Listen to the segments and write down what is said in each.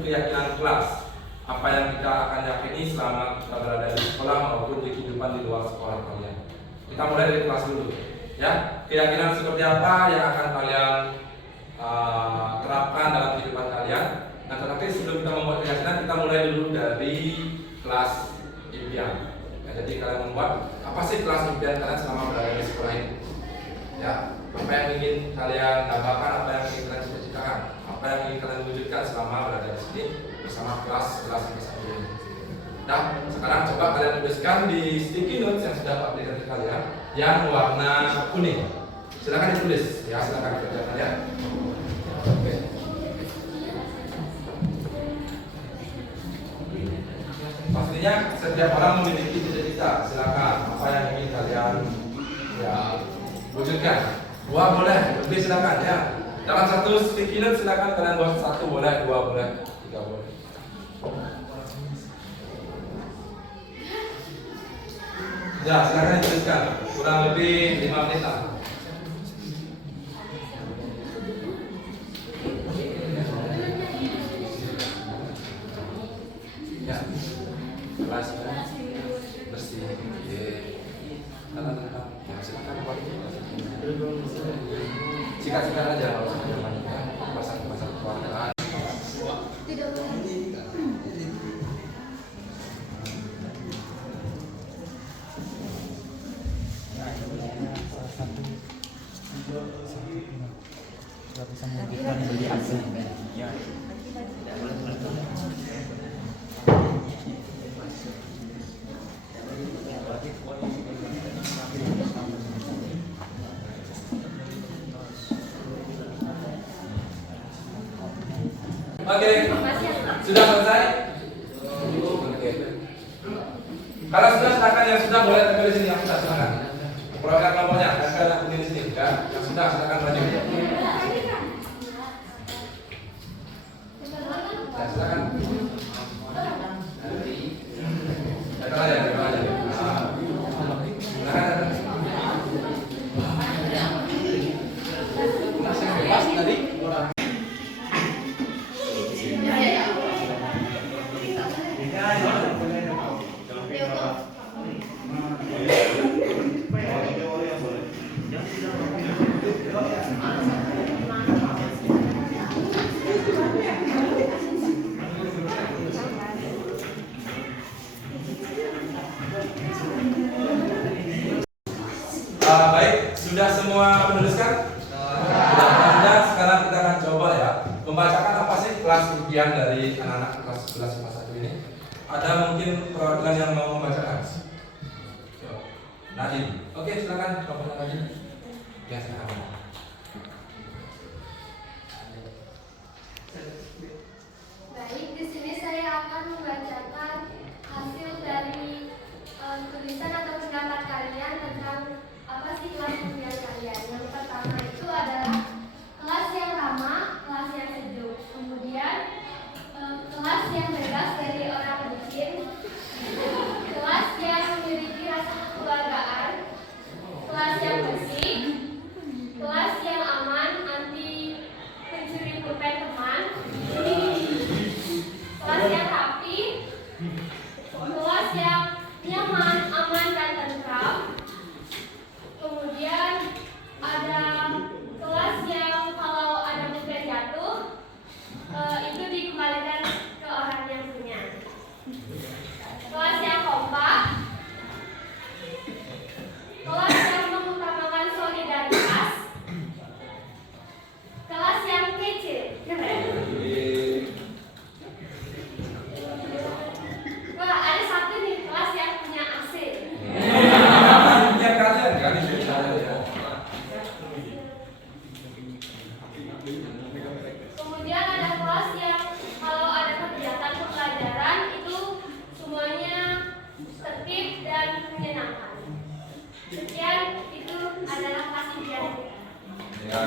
yaitu keyakinan kelas. Apa yang kita akan yakini selama kita berada di sekolah maupun di kehidupan di luar sekolah kalian. Kita mulai dari kelas dulu, ya. Keyakinan seperti apa yang akan kalian terapkan dalam kehidupan kalian. Nah, tetapi sebelum kita membuat keyakinan, kita mulai dulu dari kelas impian. Nah, jadi kalian membuat apa sih kelas impian kalian selama berada di sekolah ini? Ya, apa yang ingin kalian tambahkan, apa yang ingin kalian cita-citakan, apa yang ingin kalian wujudkan selama berada di sini bersama kelas ini. Nah, sekarang coba kalian tuliskan di sticky notes yang sudah Pak berikan ke kalian yang warna kuning. Silakan ditulis, ya, silakan kerjakan ya. Oke. Pastinya setiap orang memiliki cita-cita. Silakan apa yang ingin kalian ya wujudkan. 2 boleh, lebih silakan ya. Dalam satu sticky note silakan kalian buat 1 boleh, 2 boleh, 3 boleh. Ya, silakan dituliskan. Kurang lebih 5 menit lah. Ya, kelas bersih. Ya, silakan buat. Sikat-sikat aja kalau pasang keluargaan. Bisa menggunakan beli asli. Ya. Oke, sudah selesai? Oke. Kalau sudah silakan, yang sudah boleh tempel di sini, yang sudah silakan. Program nomornya, yang kalian kuning di sini, ya. Yang sudah silakan maju. Ya, silakan. Baik, sudah semua menuliskan? Sudah, sekarang kita akan coba ya membacakan apa sih kelas impian dari anak-anak kelas 11 IPA 1 ini. Ada mungkin perwakilan yang mau membacakan? Nadine. Oke, silakan Bapak Nadine. Ya, silakan. Baik, di sini saya akan membacakan hasil dari tulisan atau pendapat kalian tentang apa sih kelas impian kalian. Yang pertama itu adalah kelas yang ramah, kelas yang sejuk. Kemudian kelas yang bebas dari orang bucin, kelas yang memiliki rasa kekeluargaan, kelas yang bersih, kelas yang aman, anti pencuri pulpen teman, kelas yang rapi, kelas yang nyaman, aman, dan tentram. Kemudian ada kelas yang kalau ada pulpen jatuh itu dikembalikan ke orang yang punya. Kelas yang kompak, kelas yang mengutamakan solidaritas, kelas yang kece. Wah, ada satu nih, kelas yang punya AC. Biar kalian kan ini ya. Kemudian ada kelas yang kalau ada kegiatan pembelajaran itu semuanya tertib dan menyenangkan. Sekian, itu adalah kelas impian kita. Ya.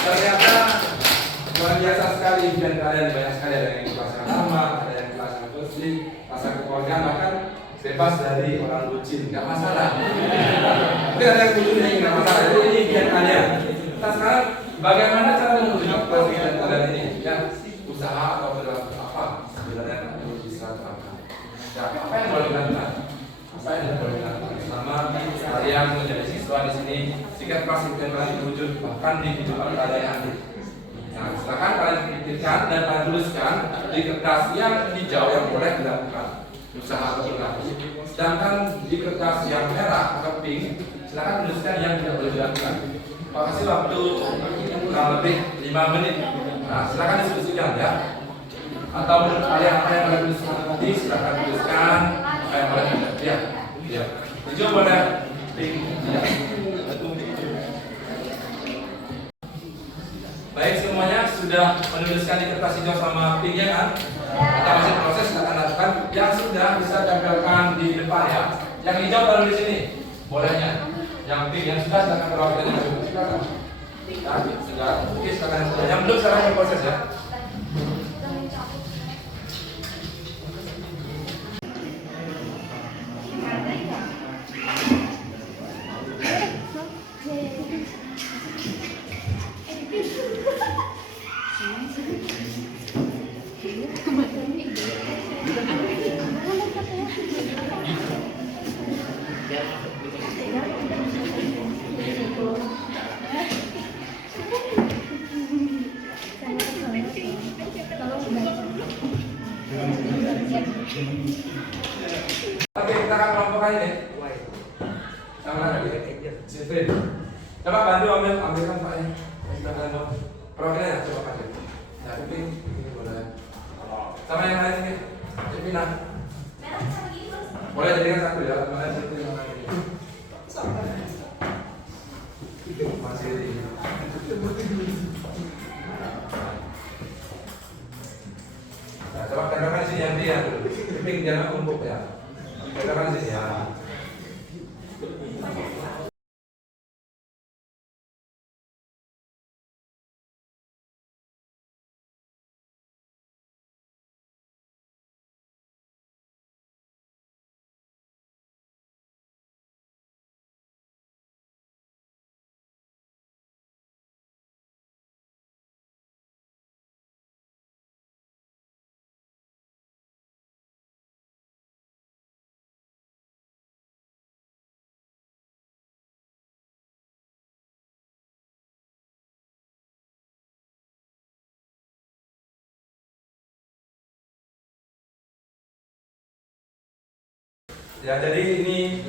Ternyata luar biasa sekali impian kalian, banyak sekali. Ada yang kelas yang lama, ada yang kelas yang bersih, rasa kekeluargaan, bahkan bebas dari orang bucin, nggak masalah. Tapi ada yang bucin ini nggak masalah. Jadi ini impian kalian. Kita sekarang Bagaimana cara menunjuk kegiatan kalian ini? Ya, usaha atau perilaku apa sebenarnya yang bisa terapkan? Ya, apa yang boleh dilakukan? Apa yang boleh dilakukan? Selama kalian menjadi siswa di sini, sehingga kelas impian kalian terwujud bahkan di kehidupan kalian nanti. Nah, silakan kalian pikirkan dan kalian tuliskan di kertas yang hijau yang boleh dilakukan usaha atau perilaku. Sedangkan di kertas yang merah atau pink, silakan tuliskan yang tidak boleh dilakukan. Kasih waktu kurang lebih 5 menit. Nah, silakan diskusikan ya. Atau apa yang boleh tuliskan nanti silakan tuliskan apa yang boleh ya. Ya. Hijau boleh, pink tidak. Baik, semuanya sudah menuliskan di kertas hijau sama pink ya kan? Kita masih proses silakan lakukan. Yang sudah bisa tempelkan di depan ya. Yang hijau taruh di sini. Bolehnya. Yang pink yang sudah silakan terwakilkan dengan cukup. Silakan. Ya, sudah. Oke, silakan. Yang belum silakan proses ya. Oke, kita akan kelompokkan ini. Sama lagi. Sipin. Coba bantu ambilkan Pak ya. Sudah kalian bawa. Perwakilan ya, coba kasih. Ya, Sipin, ini boleh. Sama yang lain ini. Sipin nah. Boleh jadikan satu ya. Mana Sipin yang lain ini. Masih ini. Nah, coba tempelkan di sini yang dia dulu. Sipin jangan tumpuk ya. Tempelkan di sini ya. Ya, jadi ini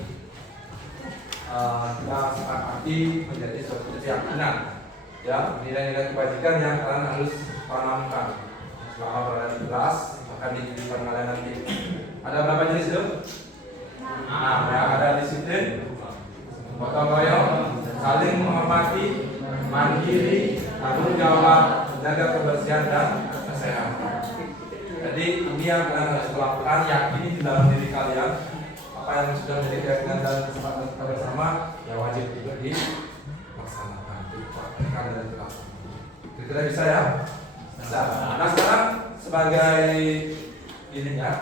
kita sepakati menjadi suatu keyakinan ya, nilai-nilai kebajikan yang kalian harus tanamkan selama berada di kelas bahkan di kehidupan kalian nanti. Ada berapa jenis itu? Nah, ya, ada disiplin, gotong royong, saling menghormati, mandiri, tanggung jawab, menjaga kebersihan dan kesehatan. Jadi ini yang kalian harus lakukan, yakini di dalam diri kalian. Apa yang sudah menjadi keyakinan dan kesepakatan kita bersama ya wajib juga dilaksanakan, dipraktekkan dan dilakukan. Kira-kira bisa ya? Bisa. Nah, sekarang sebagai ini ya,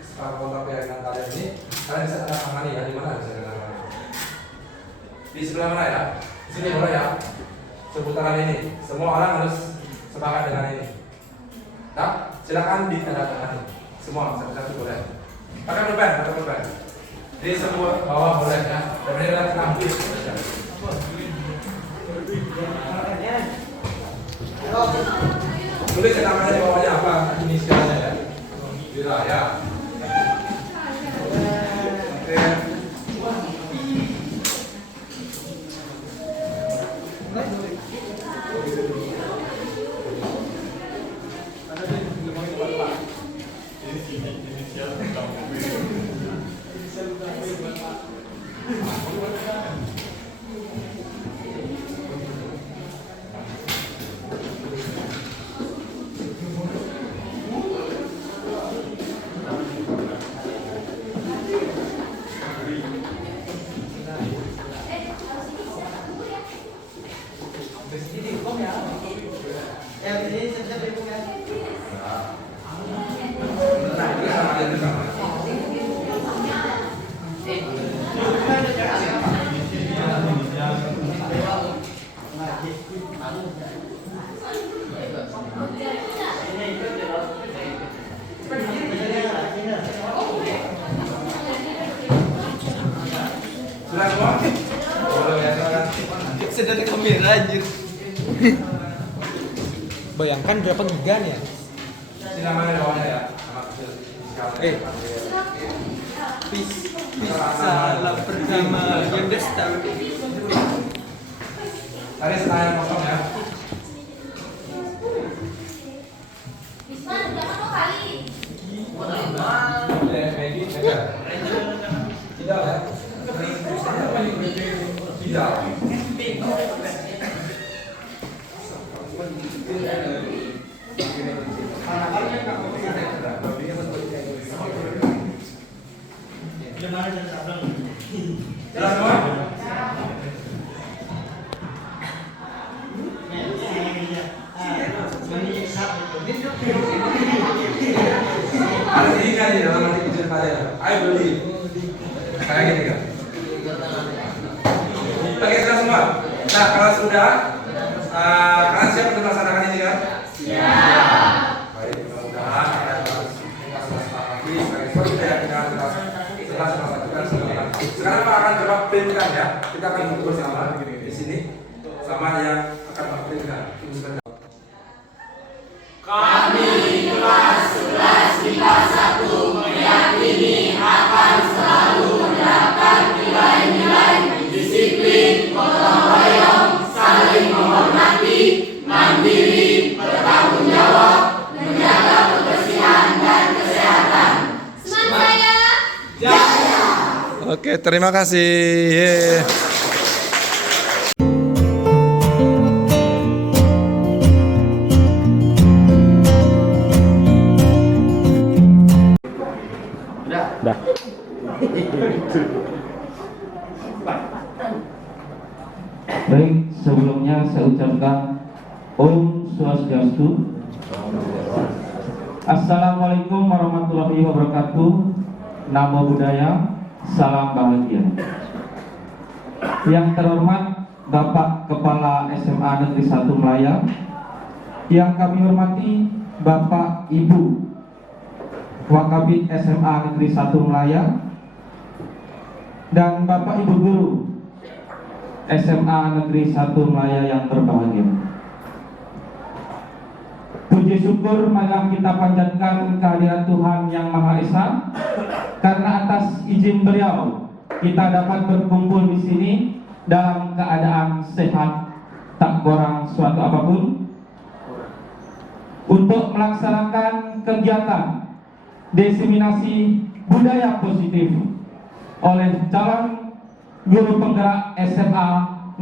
kesepakatan keyakinan kalian ini, kalian bisa tanda tangani ya. Di mana bisa tanda tangani? Di sebelah mana ya? Di sini boleh ya. Seputaran ini, semua orang harus sepakat dengan ini. Nah, silakan ditandatangani. Semua satu-satu boleh. Pakai pulpen. Di sebuah bawah boleh ya. Dan ini adalah kampus. Tulis namanya di bawahnya apa? Inisialnya ya. Wiraya. Oke. anjir. Bayangkan berapa giga nih ya? Ini namanya bawahnya ya. Nama kecil. Salam pertama yang desta. Tadi setengah yang kosong ya. Tidak ya. Tidak. Jelas semua? Ada tiga nih dalam arti kecil saya. Ayo beli. Kayak gini kan? Oke, sudah semua. Nah, kalau sudah, kalian siap untuk melaksanakan ini kan? Siap. Baik, mudah-mudahan kalian harus lagi sebagai suatu daya kenal kita setelah melakukan semuanya. Sekarang Pak akan coba printkan ya. Kita akan duduk bersama di sini sama yang akan Pak printkan. Kami kelas 11 IPA 1 meyakini akan selalu menerapkan nilai-nilai disiplin, gotong royong, saling menghormati, mandiri, bertanggung jawab, menjaga kebersihan dan kesehatan. Semangat saya. Jaya! Oke, terima kasih. Yeay. Dah. Baik, sebelumnya saya ucapkan Om Swastiastu. Assalamualaikum warahmatullahi wabarakatuh. Namo Buddhaya, salam bahagia. Yang terhormat Bapak Kepala SMA Negeri 1 Melaya, yang kami hormati Bapak Ibu Wakabit SMA Negeri 1 Melaya, dan Bapak Ibu Guru SMA Negeri 1 Melaya yang berbahagia. Puji syukur marilah kita panjatkan kehadirat Tuhan Yang Maha Esa, karena atas izin beliau kita dapat berkumpul di sini dalam keadaan sehat, tak kurang suatu apapun, untuk melaksanakan kegiatan diseminasi budaya positif oleh calon guru penggerak SMA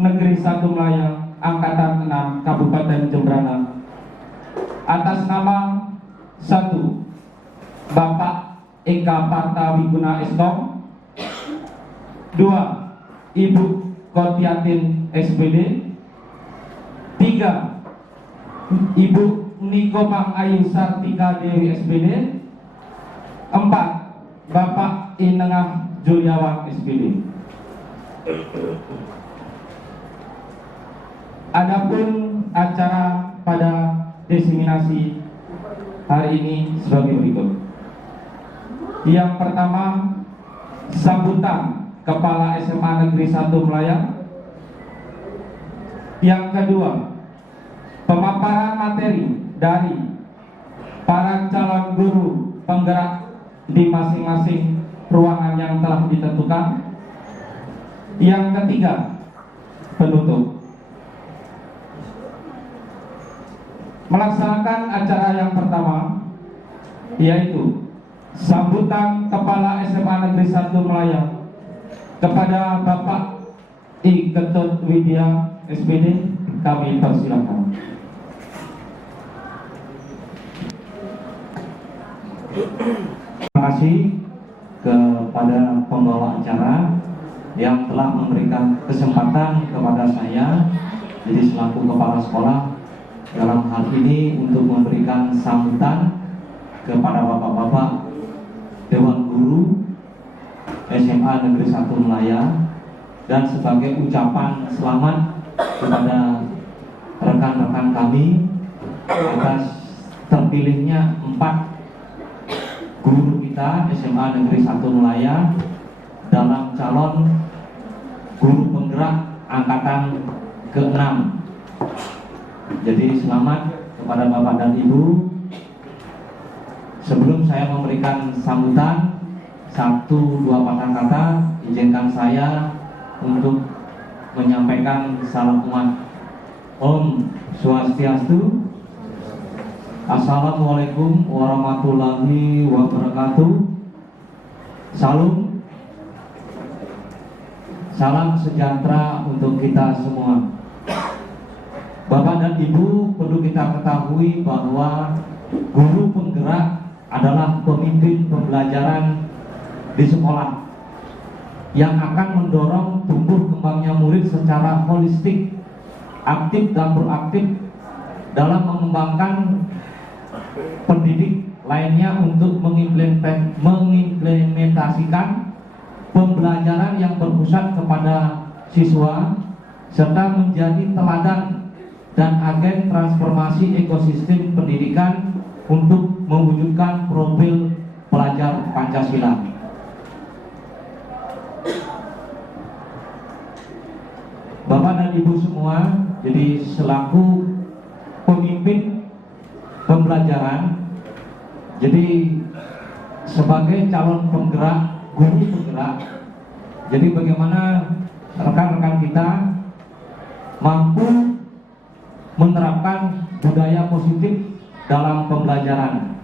Negeri 1 Melaya Angkatan 6 Kabupaten Jembrana atas nama 1. Bapak Eka Parta Wiguna Eskom, 2. Ibu Kotiatin SPD, 3. Ibu Nikomang Ayu Sartika Dewi SPD, 4. Bapak Inengah Juliawan SPD. Adapun acara pada diseminasi hari ini sebagai berikut. Yang pertama, sambutan Kepala SMA Negeri 1 Melaya. Yang kedua, pemaparan materi dari para calon guru penggerak di masing-masing ruangan yang telah ditentukan. Yang ketiga, penutup. Melaksanakan acara yang pertama, yaitu sambutan Kepala SMA Negeri 1 Melaya kepada Bapak I. Ketut Widya SPD, kami persilakan. Terima kasih kepada pembawa acara yang telah memberikan kesempatan kepada saya jadi selaku kepala sekolah dalam hal ini untuk memberikan sambutan kepada bapak-bapak Dewan Guru SMA Negeri 1 Melaya, dan sebagai ucapan selamat kepada rekan-rekan kami atas terpilihnya 4 guru kita SMA Negeri 1 Melaya dalam calon guru penggerak angkatan ke-6 Jadi selamat kepada Bapak dan Ibu. Sebelum saya memberikan sambutan, 1-2 patah kata, izinkan saya untuk menyampaikan salam umat. Om Swastiastu. Assalamualaikum warahmatullahi wabarakatuh. Salam sejahtera untuk kita semua. Bapak dan Ibu, perlu kita ketahui bahwa guru penggerak adalah pemimpin pembelajaran di sekolah yang akan mendorong tumbuh kembangnya murid secara holistik, aktif dan proaktif dalam mengembangkan pendidik lainnya untuk mengimplementasikan pembelajaran yang berpusat kepada siswa serta menjadi teladan dan agen transformasi ekosistem pendidikan untuk mewujudkan profil pelajar Pancasila. Bapak dan Ibu semua, jadi selaku pemimpin pembelajaran, jadi sebagai calon penggerak, guru penggerak, jadi bagaimana rekan-rekan kita mampu menerapkan budaya positif dalam pembelajaran.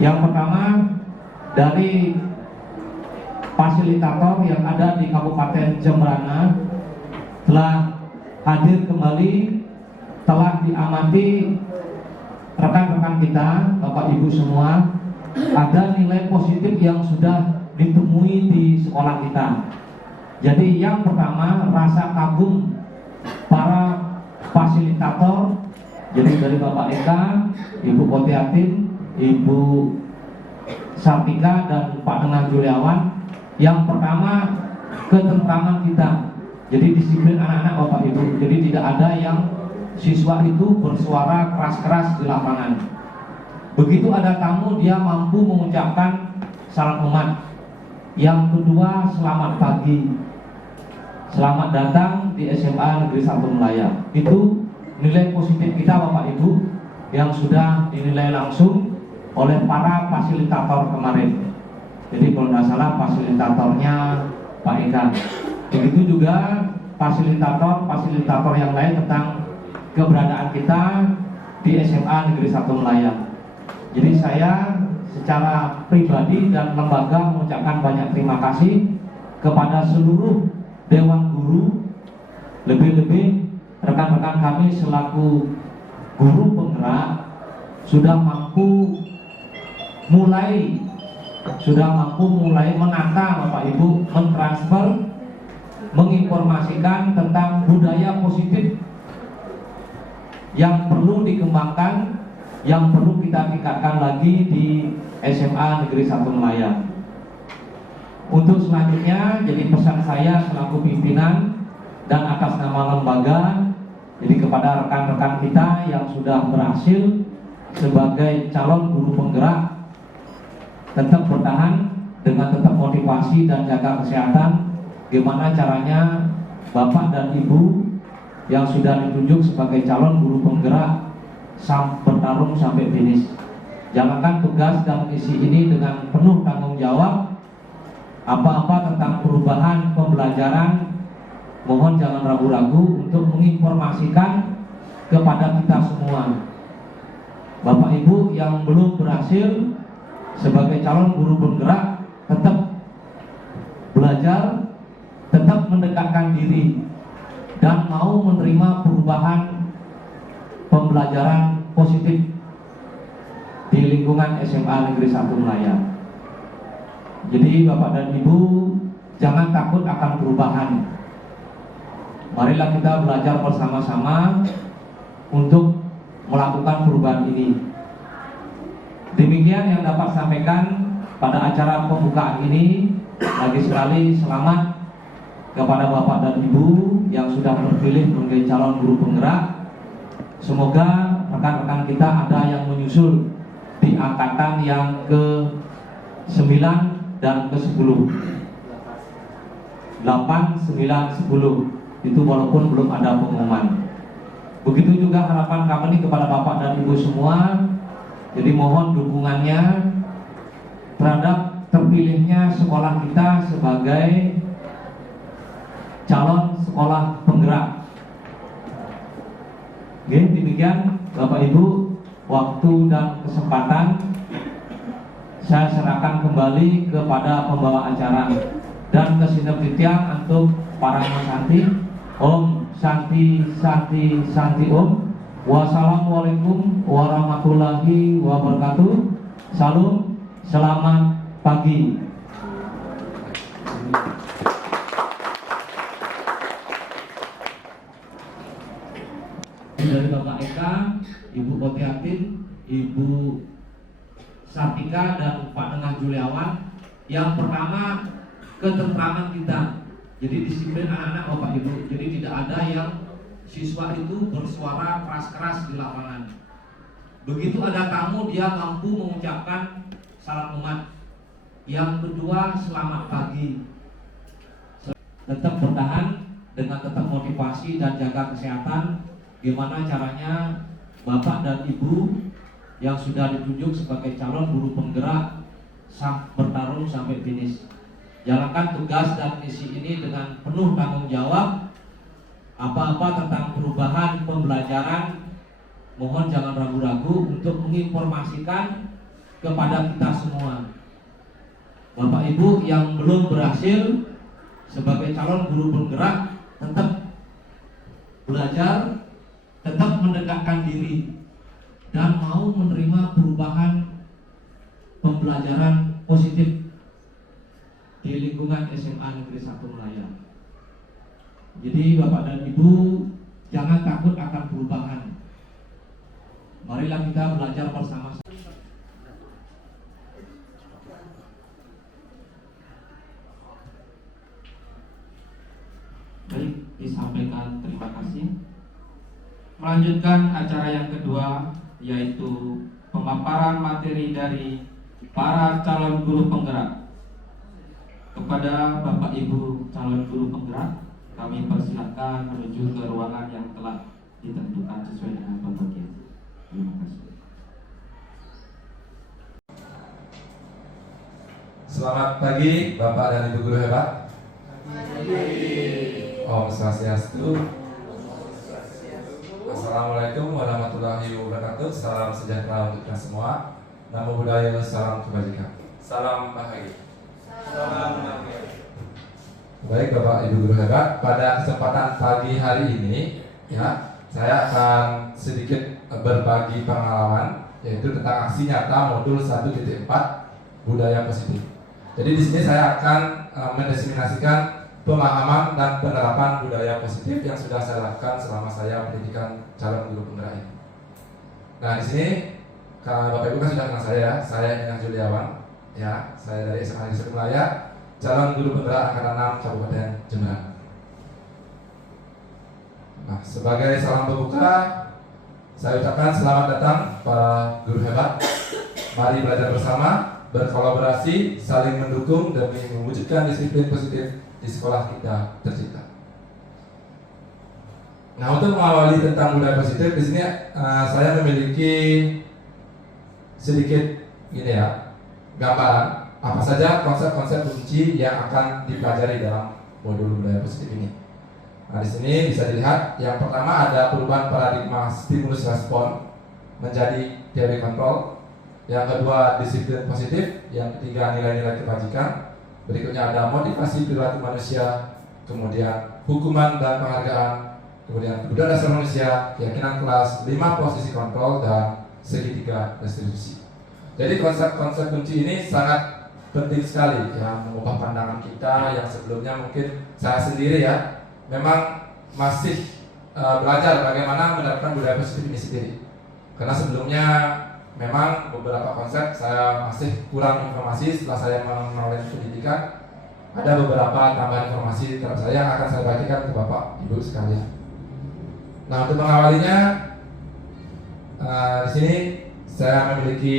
Yang pertama, dari fasilitator yang ada di Kabupaten Jemberana telah hadir kembali, telah diamati rekan-rekan kita, Bapak Ibu semua, ada nilai positif yang sudah ditemui di sekolah kita. Jadi yang pertama, rasa kagum para fasilitator, jadi dari Bapak Eka, Ibu Kotiatin, Ibu Sartika dan Pak Nenang Juliawan. Yang pertama, ketentraman kita. Jadi disiplin anak-anak Bapak Ibu. Jadi tidak ada yang siswa itu bersuara keras-keras di lapangan. Begitu ada tamu, dia mampu mengucapkan salam hormat. Yang kedua, selamat pagi, selamat datang di SMA Negeri 1 Melaya. Itu nilai positif kita Bapak Ibu yang sudah dinilai langsung oleh para fasilitator kemarin. Jadi kalau tidak salah fasilitatornya Pak Eka. Begitu juga fasilitator yang lain tentang keberadaan kita di SMA Negeri 1 Melaya. Jadi saya secara pribadi dan lembaga mengucapkan banyak terima kasih kepada seluruh Dewan Guru, lebih-lebih rekan-rekan kami selaku guru penggerak sudah mampu mulai menata Bapak Ibu, mentransfer, menginformasikan tentang budaya positif yang perlu dikembangkan, yang perlu kita tingkatkan lagi di SMA Negeri 1 Melaya. Untuk selanjutnya, jadi pesan saya selaku pimpinan dan atas nama lembaga, jadi kepada rekan-rekan kita yang sudah berhasil sebagai calon guru penggerak, tetap bertahan dengan tetap motivasi dan jaga kesehatan. Gimana caranya Bapak dan Ibu yang sudah ditunjuk sebagai calon guru penggerak bertarung sampai finish. Jalankan tugas dan misi ini dengan penuh tanggung jawab. Apa-apa tentang perubahan pembelajaran, mohon jangan ragu-ragu untuk menginformasikan kepada kita semua. Bapak Ibu yang belum berhasil sebagai calon guru penggerak, tetap belajar, tetap mendekatkan diri, dan mau menerima perubahan pembelajaran positif di lingkungan SMA Negeri 1 Melaya. Jadi Bapak dan Ibu jangan takut akan perubahan. Marilah kita belajar bersama-sama untuk melakukan perubahan ini. Demikian yang dapat sampaikan pada acara pembukaan ini. Lagi sekali selamat kepada Bapak dan Ibu yang sudah terpilih menjadi calon guru penggerak. Semoga rekan-rekan kita ada yang menyusul di angkatan yang ke-9 dan ke-10. 8, 9, 10. Itu walaupun belum ada pengumuman. Begitu juga harapan kami kepada Bapak dan Ibu semua. Jadi mohon dukungannya terhadap terpilihnya sekolah kita sebagai calon sekolah penggerak. Oke, demikian Bapak Ibu, waktu dan kesempatan saya serahkan kembali kepada pembawa acara dan kesinergitian untuk para Mas Santi. Om Santi Santi Santi Om. Wassalamualaikum warahmatullahi wabarakatuh. Salam, selamat pagi. Dari Bapak Eka, Ibu Kotiatin, Ibu Sartika dan Pak Tengah Juliawan. Yang pertama, ketentraman kita. Jadi disiplin anak-anak Bapak Ibu. Jadi tidak ada yang siswa itu bersuara keras-keras di lapangan. Begitu ada tamu, dia mampu mengucapkan salam hormat. Yang kedua, selamat pagi. Tetap bertahan dengan tetap motivasi dan jaga kesehatan. Gimana caranya Bapak dan Ibu yang sudah ditunjuk sebagai calon guru penggerak bertarung sampai finish. Jalankan tugas dan misi ini dengan penuh tanggung jawab. Apa-apa tentang perubahan pembelajaran, mohon jangan ragu-ragu untuk menginformasikan kepada kita semua. Bapak Ibu yang belum berhasil sebagai calon guru penggerak, tetap belajar, tetap mendekatkan diri, dan mau menerima perubahan pembelajaran positif di lingkungan SMA Negeri 1 Melaya. Jadi Bapak dan Ibu jangan takut akan perubahan. Marilah kita belajar bersama-sama. Baik, disampaikan terima kasih. Melanjutkan acara yang kedua, yaitu pemaparan materi dari para calon guru penggerak. Kepada Bapak Ibu calon guru penggerak, kami persilakan menuju ke ruangan yang telah ditentukan sesuai dengan pembagian. Terima kasih. Selamat pagi Bapak dan Ibu guru hebat. Om Swastiastu. Assalamualaikum warahmatullahi wabarakatuh. Salam sejahtera untuk kita semua. Namo Buddhaya, salam kebajikan. Salam bahagia. Baik Bapak Ibu guru hebat, pada kesempatan pagi hari ini ya, saya akan sedikit berbagi pengalaman, yaitu tentang aksi nyata modul 1.4 budaya positif. Jadi di sini saya akan mendesiminasikan pemahaman dan penerapan budaya positif yang sudah saya lakukan selama saya pendidikan calon guru penggerak ini. Nah di sini kalau Bapak Ibu kan sudah kenal saya Tengah Juliawan, ya, saya dari SMA Negeri 1 Melaya, calon guru penggerak angkatan 6 Kabupaten Jemberana. Nah, sebagai salam pembuka, saya ucapkan selamat datang para guru hebat. Mari belajar bersama, berkolaborasi, saling mendukung demi mewujudkan disiplin positif di sekolah kita tercipta. Nah, untuk mengawali tentang budaya positif, di sini saya memiliki sedikit gini ya, gambaran apa saja konsep-konsep kunci yang akan dipelajari dalam modul budaya positif ini. Nah, di sini bisa dilihat yang pertama ada perubahan paradigma stimulus respon menjadi teori kontrol. Yang kedua disiplin positif, yang ketiga nilai-nilai kebajikan. Berikutnya ada motivasi perilaku manusia, kemudian hukuman dan penghargaan, kemudian kebutuhan dasar manusia, keyakinan kelas, 5 posisi kontrol, dan segitiga restitusi. Jadi konsep-konsep kunci ini sangat penting sekali ya, mengubah pandangan kita yang sebelumnya mungkin saya sendiri ya memang masih belajar bagaimana menerapkan budaya positif ini sendiri. Karena sebelumnya memang beberapa konsep saya masih kurang informasi. Setelah saya mengenal pendidikan, ada beberapa tambahan informasi terhadap saya yang akan saya bagikan ke Bapak Ibu sekalian. Nah, untuk mengawalinya di sini saya memiliki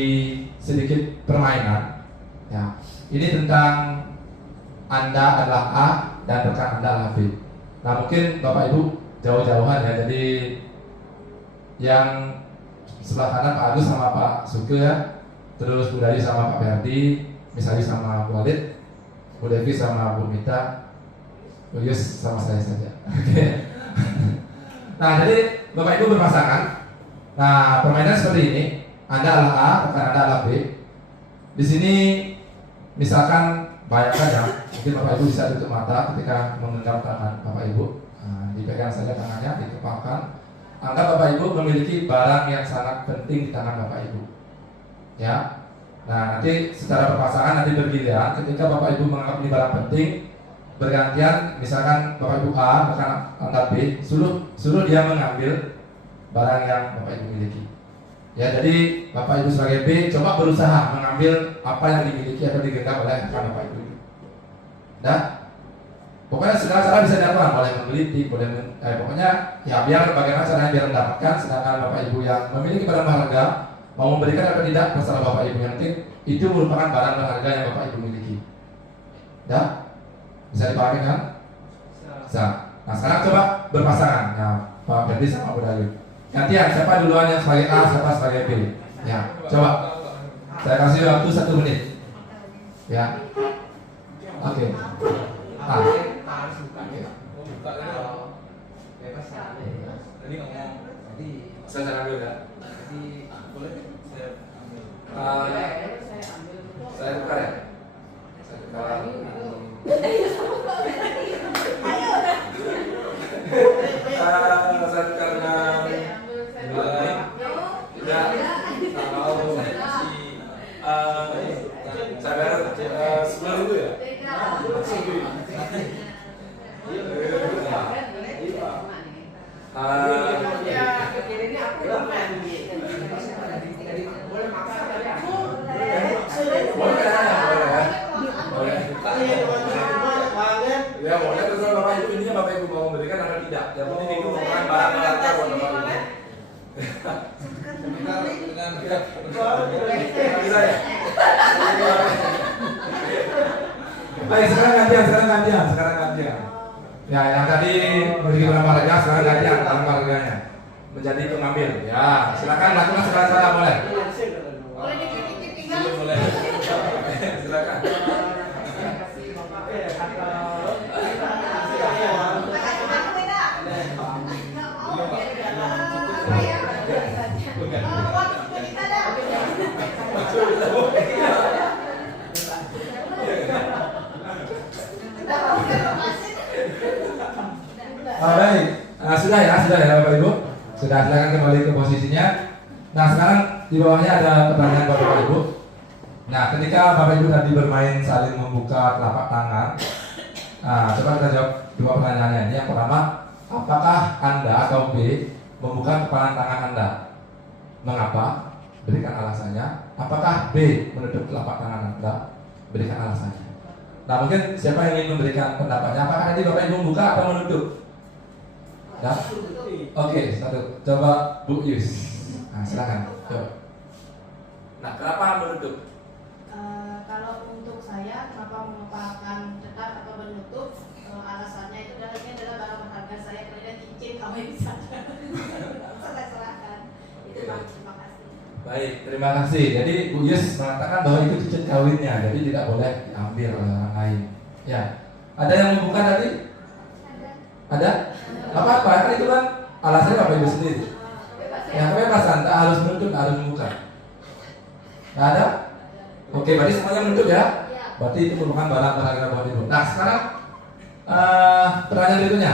sedikit permainan. Ya, ini tentang Anda adalah A, dan rekan Anda adalah B. Nah mungkin Bapak Ibu jauh-jauhan ya, jadi yang sebelah kanan Pak Agus sama Pak Suke ya, terus Bu Dayu sama Pak Berdi, misalnya sama Bu Walid, Bu Devi sama Bu Mita, Bu Yus sama saya saja. Oke. Nah jadi Bapak Ibu berpasangan. Nah permainan seperti ini, Anda adalah A, rekan Anda adalah B. Di sini misalkan bayangkan ya, mungkin Bapak Ibu bisa tutup mata ketika menggenggam tangan Bapak Ibu. Nah, dipegang saja tangannya, dikepalkan. Anggap Bapak Ibu memiliki barang yang sangat penting di tangan Bapak Ibu. Ya. Nah, nanti secara berpasangan nanti bergiliran. Ketika Bapak Ibu menganggap ini barang penting, bergantian. Misalkan Bapak Ibu A, rekan Anda B, suruh dia mengambil barang yang Bapak Ibu miliki. Ya, jadi Bapak Ibu sebagai B coba berusaha mengambil apa yang dimiliki atau digenggam oleh rekan Bapak Ibu. Dan pokoknya segala cara bisa dilakukan, boleh menggelitik, boleh pokoknya ya biar bagaimana caranya biar mendapatkan. Sedangkan Bapak Ibu yang memiliki barang berharga mau memberikan atau tidak terserah Bapak Ibu, yang penting itu merupakan barang berharga yang Bapak Ibu miliki. Ya, bisa dipahami kan? Bisa. Nah sekarang coba berpasangan. Nah Pak Ferdi sama Bu Dayu. Gantian, siapa duluan yang sebagai A, siapa sebagai B? Ya, coba. Saya kasih waktu 1 menit. Ya. Oke. A. Saya ambil ya. Saya buka ya. Saya buka. Saya karena tidak tahu saya 10.000 ya. Ya boleh, terserah Bapak Ibu, ini Bapak Ibu mau memberikan atau tidak. Yang penting itu merupakan barang berharga buat Bapak Ibu. Bisa ya? Baik, sekarang gantian. Ya, yang tadi memiliki barang berharga, sekarang gantian barang berharganya menjadi pengambil. Ya, silakan lakukan segala cara boleh. Boleh. Silakan. Baik, sudah ya Bapak Ibu. Sudah, silakan kembali ke posisinya. Nah sekarang di bawahnya ada pertanyaan buat Bapak Ibu. Nah ketika Bapak Ibu tadi bermain saling membuka telapak tangan, coba kita jawab 2 pertanyaannya. Ini yang pertama, apakah Anda atau B membuka kepalan tangan Anda? Mengapa? Berikan alasannya. Apakah B menutup telapak tangan Anda? Berikan alasannya. Nah mungkin siapa yang ingin memberikan pendapatnya? Apakah tadi Bapak Ibu membuka atau menutup? Ya? Oke, 1. Coba Bu Yus. Nah silakan. Coba. Nah kenapa menutup? Kalau untuk saya, kenapa mengepalkan tetap atau menutup? Alasannya itu adalah ini adalah barang berharga saya, kemudian cincin kawin saja. Saya serahkan. Itu terima kasih. Baik, terima kasih. Jadi Bu Yus mengatakan bahwa itu cincin kawinnya, jadi tidak boleh diambil oleh orang lain. Ya, ada yang membuka tadi? Ada? Apa-apa, kan itu kan alasannya Bapak Ibu sendiri. Ya, kebebasan, tak harus menutup, tak harus membuka. Nggak ada? Oke, berarti semuanya menutup ya? Berarti itu merupakan barang berharga buat Ibu. Nah, sekarang pertanyaan berikutnya.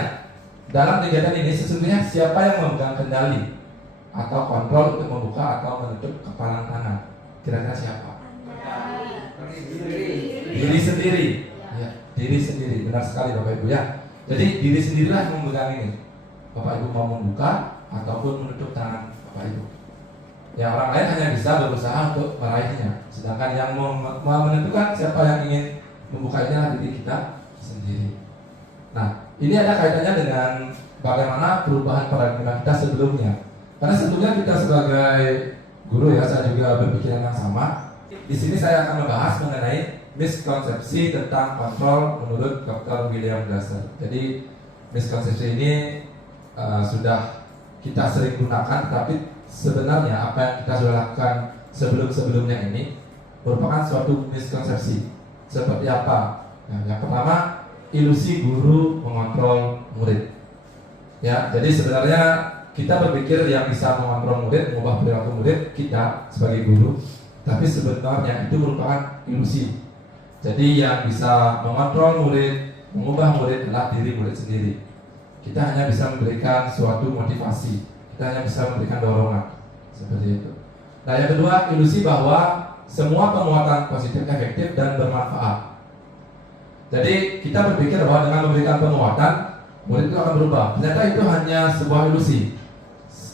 Dalam kegiatan ini sesungguhnya siapa yang memegang kendali atau kontrol untuk membuka atau menutup kepalan tangan? Kira-kira siapa? Diri sendiri. Ya, diri sendiri. Benar sekali Bapak Ibu ya. Jadi diri sendirilah yang memegang ini. Bapak Ibu mau membuka ataupun menutup tangan Bapak Ibu. Ya orang lain hanya bisa berusaha untuk meraihnya. Sedangkan yang mau menentukan siapa yang ingin membukanya adalah diri kita sendiri. Nah, ini ada kaitannya dengan bagaimana perubahan paradigma kita sebelumnya. Karena sebelumnya kita sebagai guru ya, saya juga berpikiran yang sama. Di sini saya akan membahas mengenai miskonsepsi tentang kontrol menurut Dr. William Glasser. Jadi miskonsepsi ini sudah kita sering gunakan, tapi sebenarnya apa yang kita sudah lakukan sebelum-sebelumnya ini merupakan suatu miskonsepsi. Seperti apa? Yang pertama, ilusi guru mengontrol murid. Ya, jadi sebenarnya kita berpikir yang bisa mengontrol murid, mengubah perilaku murid kita sebagai guru, tapi sebenarnya itu merupakan ilusi. Jadi yang bisa mengontrol murid, mengubah murid adalah diri murid sendiri. Kita hanya bisa memberikan suatu motivasi, kita hanya bisa memberikan dorongan, seperti itu. Nah, yang kedua, ilusi bahwa semua penguatan positif efektif dan bermanfaat. Jadi kita berpikir bahwa dengan memberikan penguatan, murid itu akan berubah. Ternyata itu hanya sebuah ilusi.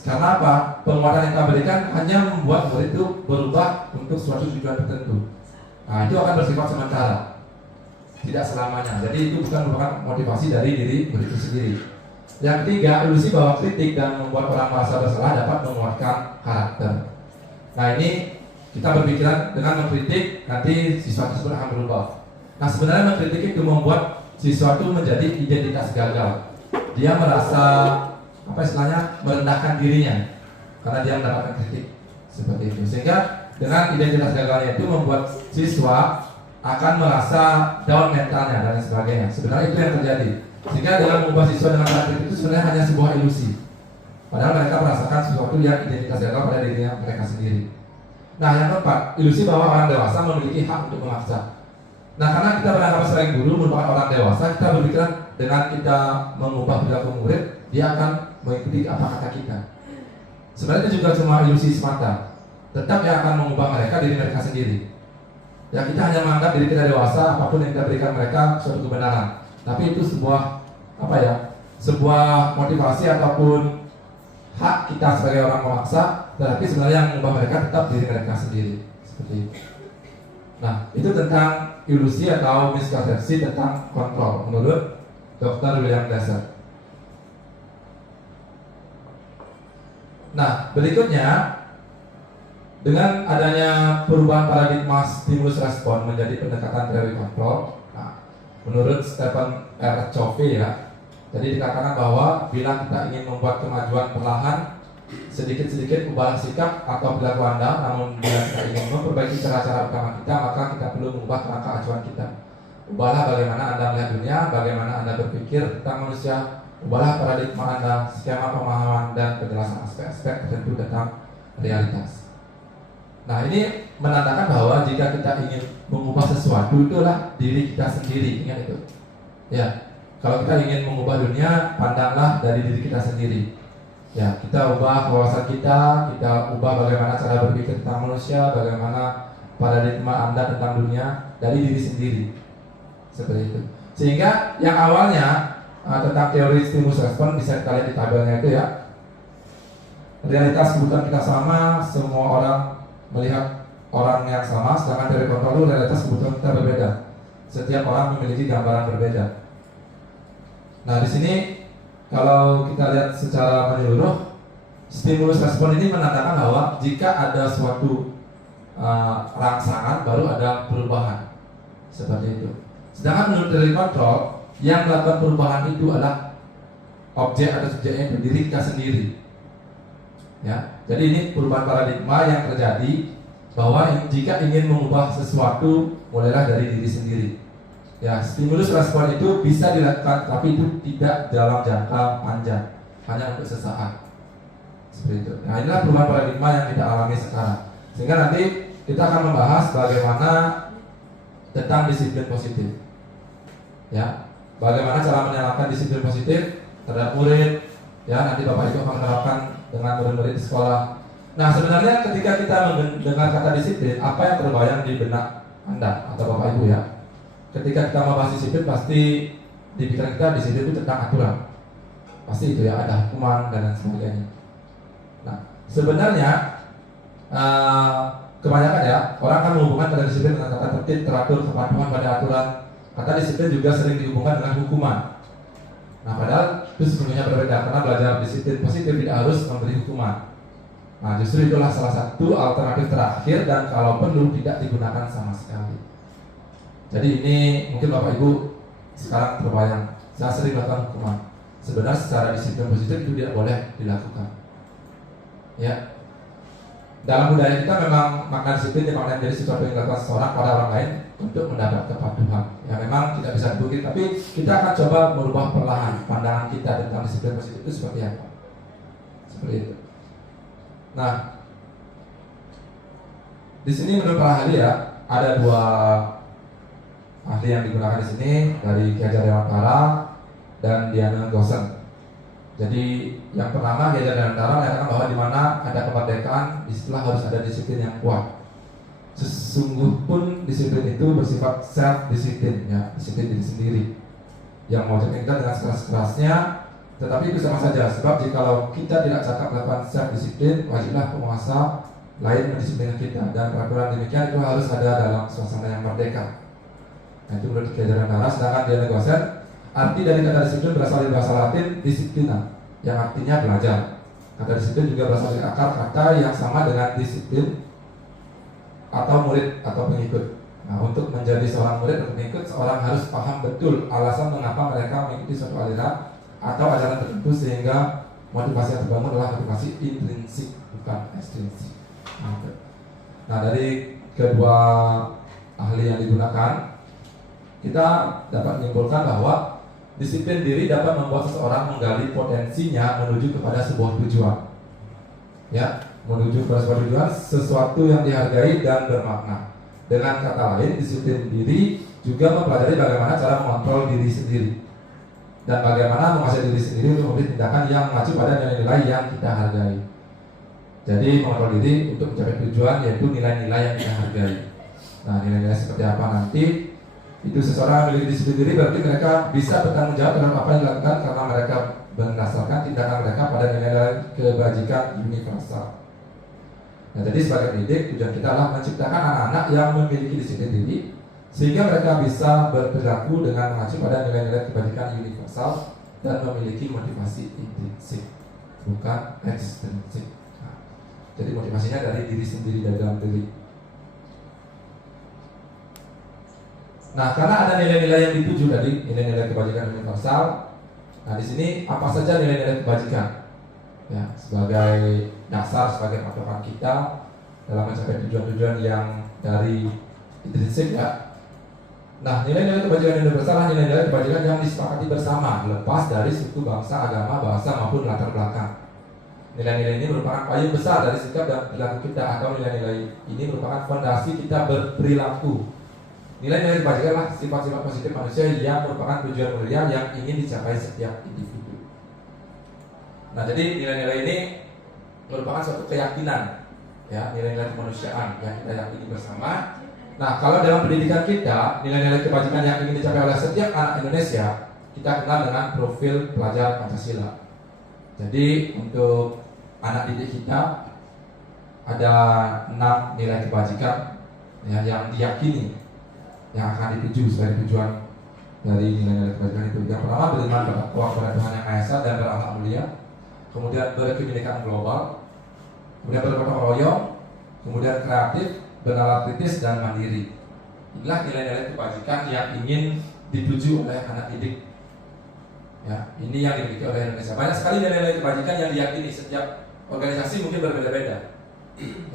Karena apa? Penguatan yang kita berikan hanya membuat murid itu berubah untuk suatu tujuan tertentu. Nah, itu akan bersifat sementara, tidak selamanya. Jadi itu bukan merupakan motivasi dari diri murid itu sendiri. Yang ketiga, ilusi bahwa kritik dan membuat orang merasa bersalah dapat menguatkan karakter. Nah, ini kita berpikiran dengan mengkritik nanti siswa tersebut akan berubah. Nah, sebenarnya mengkritik itu membuat siswa itu menjadi identitas gagal. Dia merasa merendahkan dirinya karena dia mendapatkan kritik seperti itu. Sehingga dengan identitas gagalnya itu membuat siswa akan merasa down mentalnya dan sebagainya. Sebenarnya itu yang terjadi. Sehingga dengan mengubah siswa dengan cara kritik itu sebenarnya hanya sebuah ilusi. Padahal mereka merasakan sesuatu yang identitas gagal pada dirinya mereka sendiri. Nah, yang keempat, ilusi bahwa orang dewasa memiliki hak untuk memaksa. Nah, karena kita beranggapan sebagai guru merupakan orang dewasa, kita berpikiran dengan kita mengubah perilaku murid, dia akan mengikuti apa kata kita. Sebenarnya itu juga cuma ilusi semata. Tetap yang akan mengubah mereka diri mereka sendiri. Ya, kita hanya menganggap diri kita dewasa, apapun yang kita berikan mereka suatu kebenaran. Tapi itu sebuah sebuah motivasi ataupun hak kita sebagai orang memaksa, tetapi sebenarnya yang mengubah mereka tetap diri mereka sendiri. Seperti itu. Nah, itu tentang ilusi atau miskonsepsi tentang kontrol menurut Dr. William Glasser. Nah, berikutnya dengan adanya perubahan paradigma stimulus respon menjadi pendekatan teori kontrol. Nah, menurut Stephen R. Covey jadi dikatakan bahwa bila kita ingin membuat kemajuan perlahan, sedikit-sedikit ubah sikap atau perilaku Anda, namun bila kita ingin memperbaiki cara-cara utama kita, maka kita perlu mengubah kerangka acuan kita. Ubahlah bagaimana Anda melihat dunia, bagaimana Anda berpikir tentang manusia, ubahlah paradigma Anda, skema pemahaman dan penjelasan aspek-aspek tertentu tentang realitas. Nah, ini menandakan bahwa jika kita ingin mengubah sesuatu, itulah diri kita sendiri, ingat itu. Ya, kalau kita ingin mengubah dunia, pandanglah dari diri kita sendiri. Ya, kita ubah wawasan kita ubah bagaimana cara berpikir tentang manusia, bagaimana paradigma Anda tentang dunia dari diri sendiri. Seperti itu. Sehingga yang awalnya tentang teori stimulus respon bisa kita lihat di tabelnya itu ya. Realitas kebutuhan kita sama, semua orang melihat orang yang sama, sedangkan teori kontrol itu realitas kebutuhan kita berbeda. Setiap orang memiliki gambaran berbeda. Nah, di sini kalau kita lihat secara menyeluruh, stimulus respon ini menandakan bahwa jika ada suatu rangsangan baru ada perubahan. Seperti itu. Sedangkan menurut teori kontrol, yang melakukan perubahan itu adalah objek atau subjeknya itu diri kita sendiri. Ya, jadi ini perubahan paradigma yang terjadi bahwa jika ingin mengubah sesuatu mulailah dari diri sendiri. Ya, stimulus respon itu bisa dilakukan, tapi itu tidak dalam jangka panjang, hanya untuk sesaat. Seperti itu. Nah, inilah perubahan paradigma yang kita alami sekarang. Sehingga nanti kita akan membahas bagaimana tentang disiplin positif. Ya, bagaimana cara menerapkan disiplin positif terhadap murid. Ya, nanti Bapak Ibu akan menerapkan dengan murid-murid di sekolah. Nah, sebenarnya ketika kita mendengar kata disiplin, apa yang terbayang di benak Anda atau Bapak Ibu ya? Ketika kita membahas disiplin, pasti di pikiran kita disiplin itu tentang aturan. Pasti itu ya, ada hukuman dan sebagainya. Nah, sebenarnya kebanyakan ya, orang kan menghubungkan kata disiplin dengan kata tertib, teratur, kepatuhan pada aturan. Kata disiplin juga sering dihubungkan dengan hukuman. Nah, padahal itu sebenarnya berbeda, karena belajar disiplin positif tidak harus memberi hukuman. Nah, justru itulah salah satu alternatif terakhir dan kalau perlu tidak digunakan sama sekali. Jadi ini mungkin Bapak Ibu sekarang terbayang, saya sering melakukan hukuman. Sebenarnya secara disiplin positif itu tidak boleh dilakukan. Ya, dalam budaya kita memang makna disiplin dimaknai menjadi sesuatu yang dilakukan seseorang pada orang lain untuk mendapat kepatuhan. Ya memang tidak bisa dibuktikan, tapi kita akan coba merubah perlahan pandangan kita tentang disiplin positif itu seperti apa. Seperti itu. Nah, di sini menurut para ahli ya ada 2 ahli yang digunakan di sini dari Ki Hajar Dewantara dan Diana Gosen. Jadi yang pertama Ki Hajar Dewantara menyatakan bahwa di mana ada kemerdekaan, disitulah harus ada disiplin yang kuat. Sesungguh pun disiplin itu bersifat self disiplin, ya, disiplin diri sendiri yang mau kita dengan sekeras-kerasnya. Tetapi itu sama saja, sebab jikalau kita tidak cakap melakukan self disiplin, wajiblah penguasa lain mendisiplinkan kita, dan peraturan demikian itu harus ada dalam suasana yang merdeka. Nah, itu menurut Ki Hajar Dewantara. Sedangkan Diana Gosen, arti dari kata disiplin berasal dari bahasa Latin disiplina, yang artinya belajar. Kata disiplin juga berasal dari akar kata yang sama dengan disiplin atau murid atau pengikut. Nah, untuk menjadi seorang murid atau pengikut, seorang harus paham betul alasan mengapa mereka mengikuti suatu aliran atau ajaran tertentu, sehingga motivasi yang terbangun adalah motivasi intrinsik, bukan ekstrinsik. Nah, dari kedua ahli yang digunakan, kita dapat menyimpulkan bahwa disiplin diri dapat membuat seseorang menggali potensinya menuju kepada sebuah tujuan. Ya, menuju kepada sebuah tujuan, sesuatu yang dihargai dan bermakna. Dengan kata lain, disiplin diri juga mempelajari bagaimana cara mengontrol diri sendiri dan bagaimana menguasai diri sendiri untuk memilih tindakan yang mengacu pada nilai-nilai yang kita hargai. Jadi mengontrol diri untuk mencapai tujuan, yaitu nilai-nilai yang kita hargai. Nah, nilai-nilai seperti apa nanti? Itu seseorang memiliki disiplin diri berarti mereka bisa bertanggung jawab terhadap apa yang dilakukan karena mereka berdasarkan tindakan mereka pada nilai-nilai kebajikan universal. Nah, jadi sebagai pendidik, tujuan kita adalah menciptakan anak-anak yang memiliki disiplin diri sehingga mereka bisa berperilaku dengan mengacu pada nilai-nilai kebajikan universal dan memiliki motivasi intrinsik, bukan ekstrinsik. Nah, jadi motivasinya dari diri sendiri, dari dalam diri. Nah, karena ada nilai-nilai yang dituju tadi, nilai-nilai kebajikan universal. Nah, di sini apa saja nilai-nilai kebajikan? Ya, sebagai dasar, sebagai patokan kita dalam mencapai tujuan-tujuan yang dari intrinsik, ya. Nah, nilai-nilai kebajikan universal adalah nilai-nilai kebajikan yang disepakati bersama, lepas dari suku, bangsa, agama, bahasa maupun latar belakang. Nilai-nilai ini merupakan payung besar dari sikap dan perilaku kita, atau nilai-nilai ini merupakan fondasi kita berperilaku. Nilai-nilai kebajikan adalah sifat-sifat positif manusia yang merupakan tujuan mulia yang ingin dicapai setiap individu. Nah, jadi nilai-nilai ini merupakan suatu keyakinan, ya, nilai-nilai kemanusiaan yang kita yakini bersama. Nah, kalau dalam pendidikan kita, nilai-nilai kebajikan yang ingin dicapai oleh setiap anak Indonesia, kita kenal dengan profil pelajar Pancasila. Jadi untuk anak didik kita ada 6 nilai kebajikan, ya, yang diyakini, yang akan dituju sebagai tujuan dari nilai-nilai kebajikan itu. Yang pertama, beriman kepada Tuhan Yang Maha Esa dan berakhlak mulia. Kemudian berkebinekaan global. Kemudian bergotong royong. Kemudian kreatif, bernalar kritis, dan mandiri. Inilah nilai-nilai kebajikan yang ingin dituju oleh anak didik. Ya, ini yang dimiliki oleh Indonesia. Banyak sekali nilai-nilai kebajikan yang diyakini. Setiap organisasi mungkin berbeda-beda.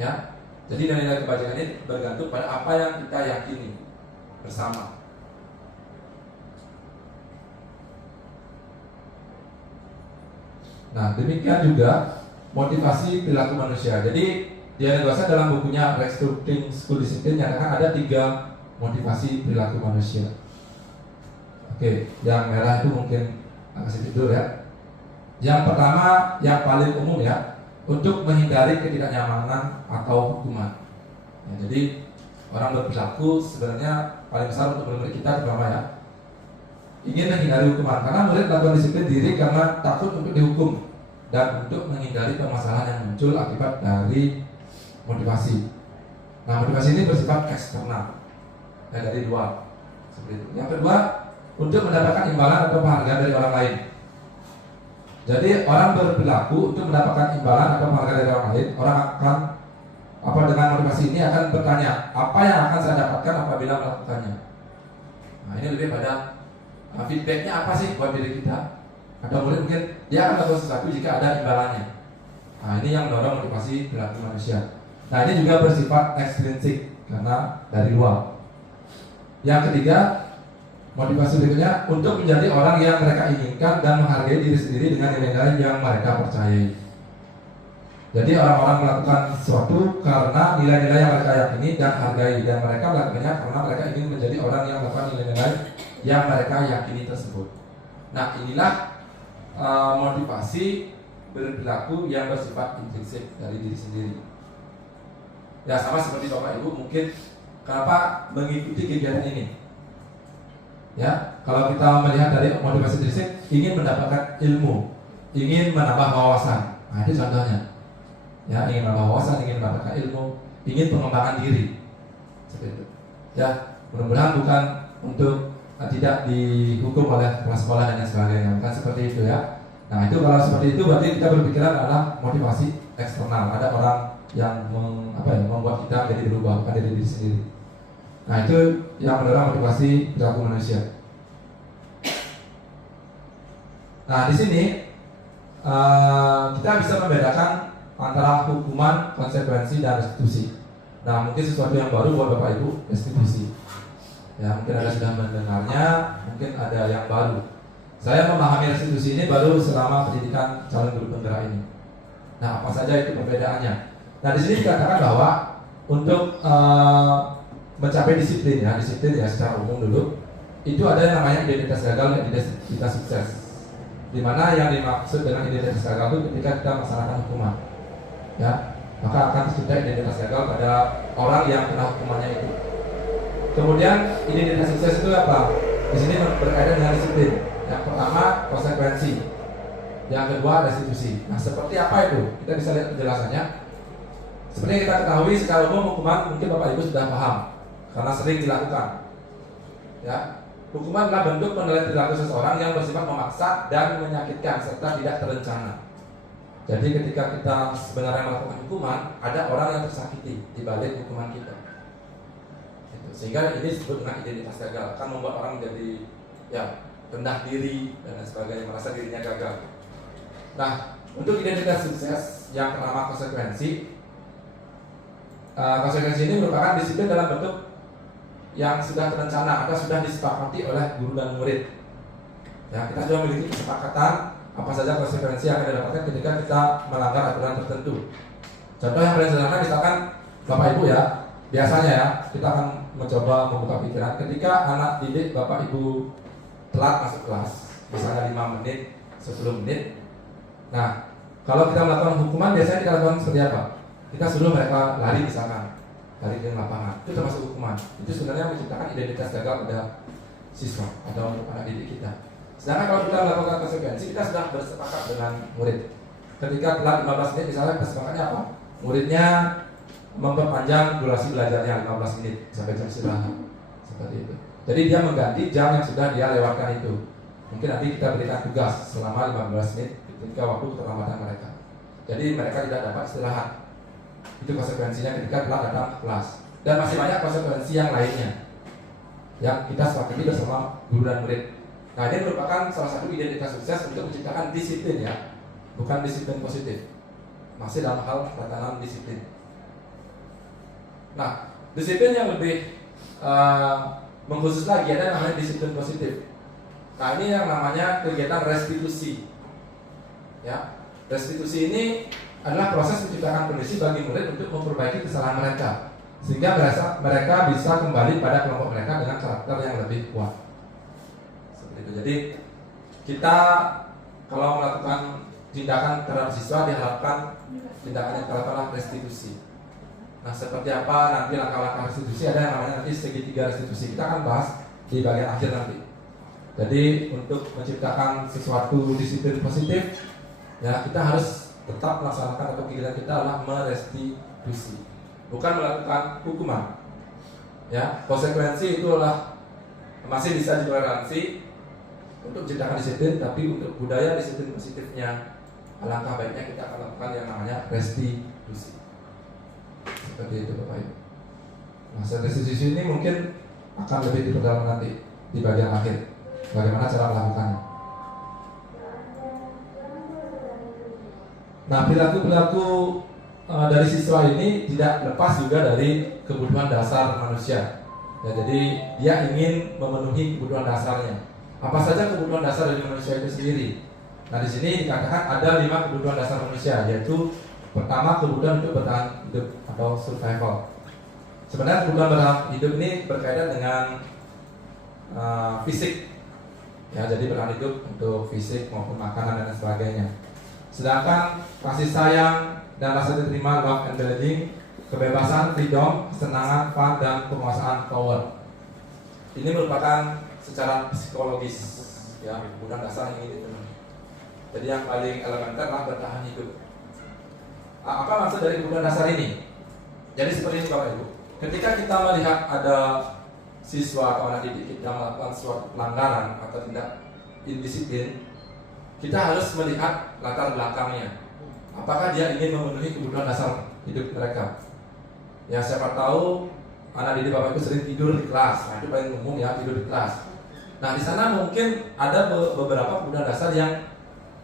Ya, jadi nilai-nilai kebajikan ini bergantung pada apa yang kita yakini bersama. Nah, demikian juga motivasi perilaku manusia. Jadi Diana Gosen dalam bukunya Restructuring School Discipline nyatakan ada 3 motivasi perilaku manusia. Oke, yang merah itu mungkin kasih tidur, ya. Yang pertama, yang paling umum, ya, untuk menghindari ketidaknyamanan atau hukuman. Ya, jadi orang berperilaku sebenarnya paling besar untuk murid kita terutama, ya, ingin menghindari hukuman karena murid melakukan disiplin diri karena takut untuk dihukum dan untuk menghindari permasalahan yang muncul akibat dari motivasi. Nah, motivasi ini bersifat eksternal, ya, dari luar. Seperti itu. Yang kedua, untuk mendapatkan imbalan atau penghargaan dari orang lain. Jadi orang berperilaku untuk mendapatkan imbalan atau penghargaan dari orang lain. Orang akan dengan motivasi ini akan bertanya, apa yang akan saya dapatkan apabila melakukannya? Nah, ini lebih pada feedbacknya apa sih buat diri kita. Ada murid mungkin dia akan melakukan sesuatu jika ada imbalannya. Nah, ini yang mendorong motivasi perilaku manusia. Nah, ini juga bersifat ekstrinsik karena dari luar. Yang ketiga, motivasi berikutnya untuk menjadi orang yang mereka inginkan dan menghargai diri sendiri dengan nilai-nilai yang mereka percayai. Jadi orang-orang melakukan sesuatu karena nilai-nilai yang mereka yakini dan hargai, dan mereka melakukannya karena mereka ingin menjadi orang yang melakukan nilai-nilai yang mereka yakini tersebut. Nah, inilah motivasi berperilaku yang bersifat intrinsik dari diri sendiri. Ya, sama seperti Bapak Ibu mungkin kenapa mengikuti kegiatan ini. Ya, kalau kita melihat dari motivasi intrinsik, ingin mendapatkan ilmu, ingin menambah wawasan. Nah, itu contohnya. Ya, ingin menambah wawasan, ingin mendapatkan ilmu, ingin pengembangan diri. Seperti itu. Ya, mudah-mudahan bukan untuk tidak dihukum oleh kepala sekolah dan sebagainya, bukan seperti itu ya. Nah, itu kalau seperti itu berarti kita berpikiran adalah motivasi eksternal. Ada orang yang membuat kita menjadi berubah, bukan dari diri sendiri. Nah, itu yang mendorong motivasi perilaku manusia. Nah, di sini kita bisa membedakan antara hukuman, konsekuensi, dan restitusi. Nah, mungkin sesuatu yang baru buat Bapak Ibu, restitusi. Ya, mungkin ada sudah mendengarnya, mungkin ada yang baru. Saya memahami restitusi ini baru selama pendidikan calon guru penggerak ini. Nah, apa saja itu perbedaannya? Nah, di sini dikatakan bahwa untuk mencapai disiplin ya secara umum dulu, itu ada yang namanya identitas gagal dan identitas sukses. Di mana yang dimaksud dengan identitas gagal itu ketika kita melaksanakan hukuman, ya, maka akan tercipta identitas gagal pada orang yang kena hukumannya itu. Kemudian identitas sukses itu apa? Di sini berkaitan dengan disiplin. Yang pertama konsekuensi, yang kedua restitusi. Nah, seperti apa itu? Kita bisa lihat penjelasannya. Seperti yang kita ketahui secara umum hukuman mungkin Bapak Ibu sudah paham karena sering dilakukan. Ya, hukuman adalah bentuk penilaian perilaku seseorang yang bersifat memaksa dan menyakitkan serta tidak terencana. Jadi ketika kita sebenarnya melakukan hukuman, ada orang yang tersakiti di balik hukuman kita. Sehingga ini disebut dengan identitas gagal, akan membuat orang menjadi ya rendah diri dan sebagainya, merasa dirinya gagal. Nah, untuk identitas sukses yang pertama konsekuensi, konsekuensi ini merupakan disiplin dalam bentuk yang sudah terencana atau sudah disepakati oleh guru dan murid. Ya, kita sudah memiliki kesepakatan apa saja konsekuensi yang akan didapatkan ketika kita melanggar aturan tertentu. Contoh yang paling sederhana, misalkan Bapak Ibu ya, biasanya ya kita akan mencoba membuka pikiran ketika anak didik Bapak Ibu telat masuk kelas, misalnya 5 menit, 10 menit. Nah, kalau kita melakukan hukuman biasanya kita lakukan seperti apa? Kita suruh mereka lari misalkan, lari di lapangan, itu termasuk hukuman. Itu sebenarnya menciptakan identitas gagal pada siswa atau untuk anak didik kita. Sedangkan kalau kita melakukan konsekuensi, kita sudah bersepakat dengan murid. Ketika telat 15 menit misalnya, kesepakatannya apa? Muridnya memperpanjang durasi belajarnya 15 menit sampai jam istirahat. Seperti itu. Jadi dia mengganti jam yang sudah dia lewatkan itu. Mungkin nanti kita berikan tugas selama 15 menit ketika waktu keterlambatan mereka. Jadi mereka tidak dapat istirahat. Itu konsekuensinya ketika telat datang ke kelas. Dan masih banyak konsekuensi yang lainnya yang kita sepakati bersama guru dan murid. Nah, ini merupakan salah satu identitas sukses untuk menciptakan disiplin ya, bukan disiplin positif. Masih dalam hal tatanan disiplin. Nah, disiplin yang lebih mengkhusus lagi ada namanya disiplin positif. Nah, ini yang namanya kegiatan restitusi. Ya, restitusi ini adalah proses menciptakan kondisi bagi murid untuk memperbaiki kesalahan mereka, sehingga mereka bisa kembali pada kelompok mereka dengan karakter yang lebih kuat. Seperti itu. Jadi kita kalau melakukan tindakan terhadap siswa diharapkan tindakan yang terlalu restitusi. Nah, seperti apa nanti langkah-langkah restitusi, ada yang namanya nanti segitiga restitusi. Kita akan bahas di bagian akhir nanti. Jadi untuk menciptakan sesuatu disiplin positif, ya kita harus tetap melaksanakan atau kegiatan kita adalah merestitusi, bukan melakukan hukuman. Ya, konsekuensi itu adalah masih bisa ditoleransi untuk menciptakan disiplin, tapi untuk budaya disiplin positifnya, alangkah baiknya kita akan lakukan yang namanya restitusi. Seperti itu Bapak Ibu. Nah, restitusi ini mungkin akan lebih diperdalam nanti. di bagian akhir. Bagaimana cara melakukannya? Nah, perilaku-perilaku dari siswa ini tidak lepas juga dari kebutuhan dasar manusia. Ya, jadi dia ingin memenuhi kebutuhan dasarnya. Apa saja kebutuhan dasar dari manusia itu sendiri? Nah, di sini dikatakan ada 5 kebutuhan dasar manusia, yaitu pertama kebutuhan untuk bertahan hidup atau survival. Sebenarnya kebutuhan bertahan hidup ini berkaitan dengan fisik. Ya, jadi bertahan hidup untuk fisik maupun makanan dan sebagainya. Sedangkan kasih sayang dan rasa diterima, love and belonging, kebebasan, freedom, kesenangan, fun, dan penguasaan, power. Ini merupakan secara psikologis, ya, kebutuhan dasar yang ingin dipenuhi. Jadi yang paling elementer adalah bertahan hidup. Apa maksud dari kebutuhan dasar ini? Jadi seperti ini Bapak Ibu. Ketika kita melihat ada siswa atau anak didik kita melakukan suatu pelanggaran atau tidak indisiplin, kita harus melihat latar belakangnya. Apakah dia ingin memenuhi kebutuhan dasar hidup mereka? Ya, siapa tahu anak didik Bapak Ibu sering tidur di kelas. Nah, itu paling umum ya, tidur di kelas. Nah, di sana mungkin ada beberapa kebutuhan dasar yang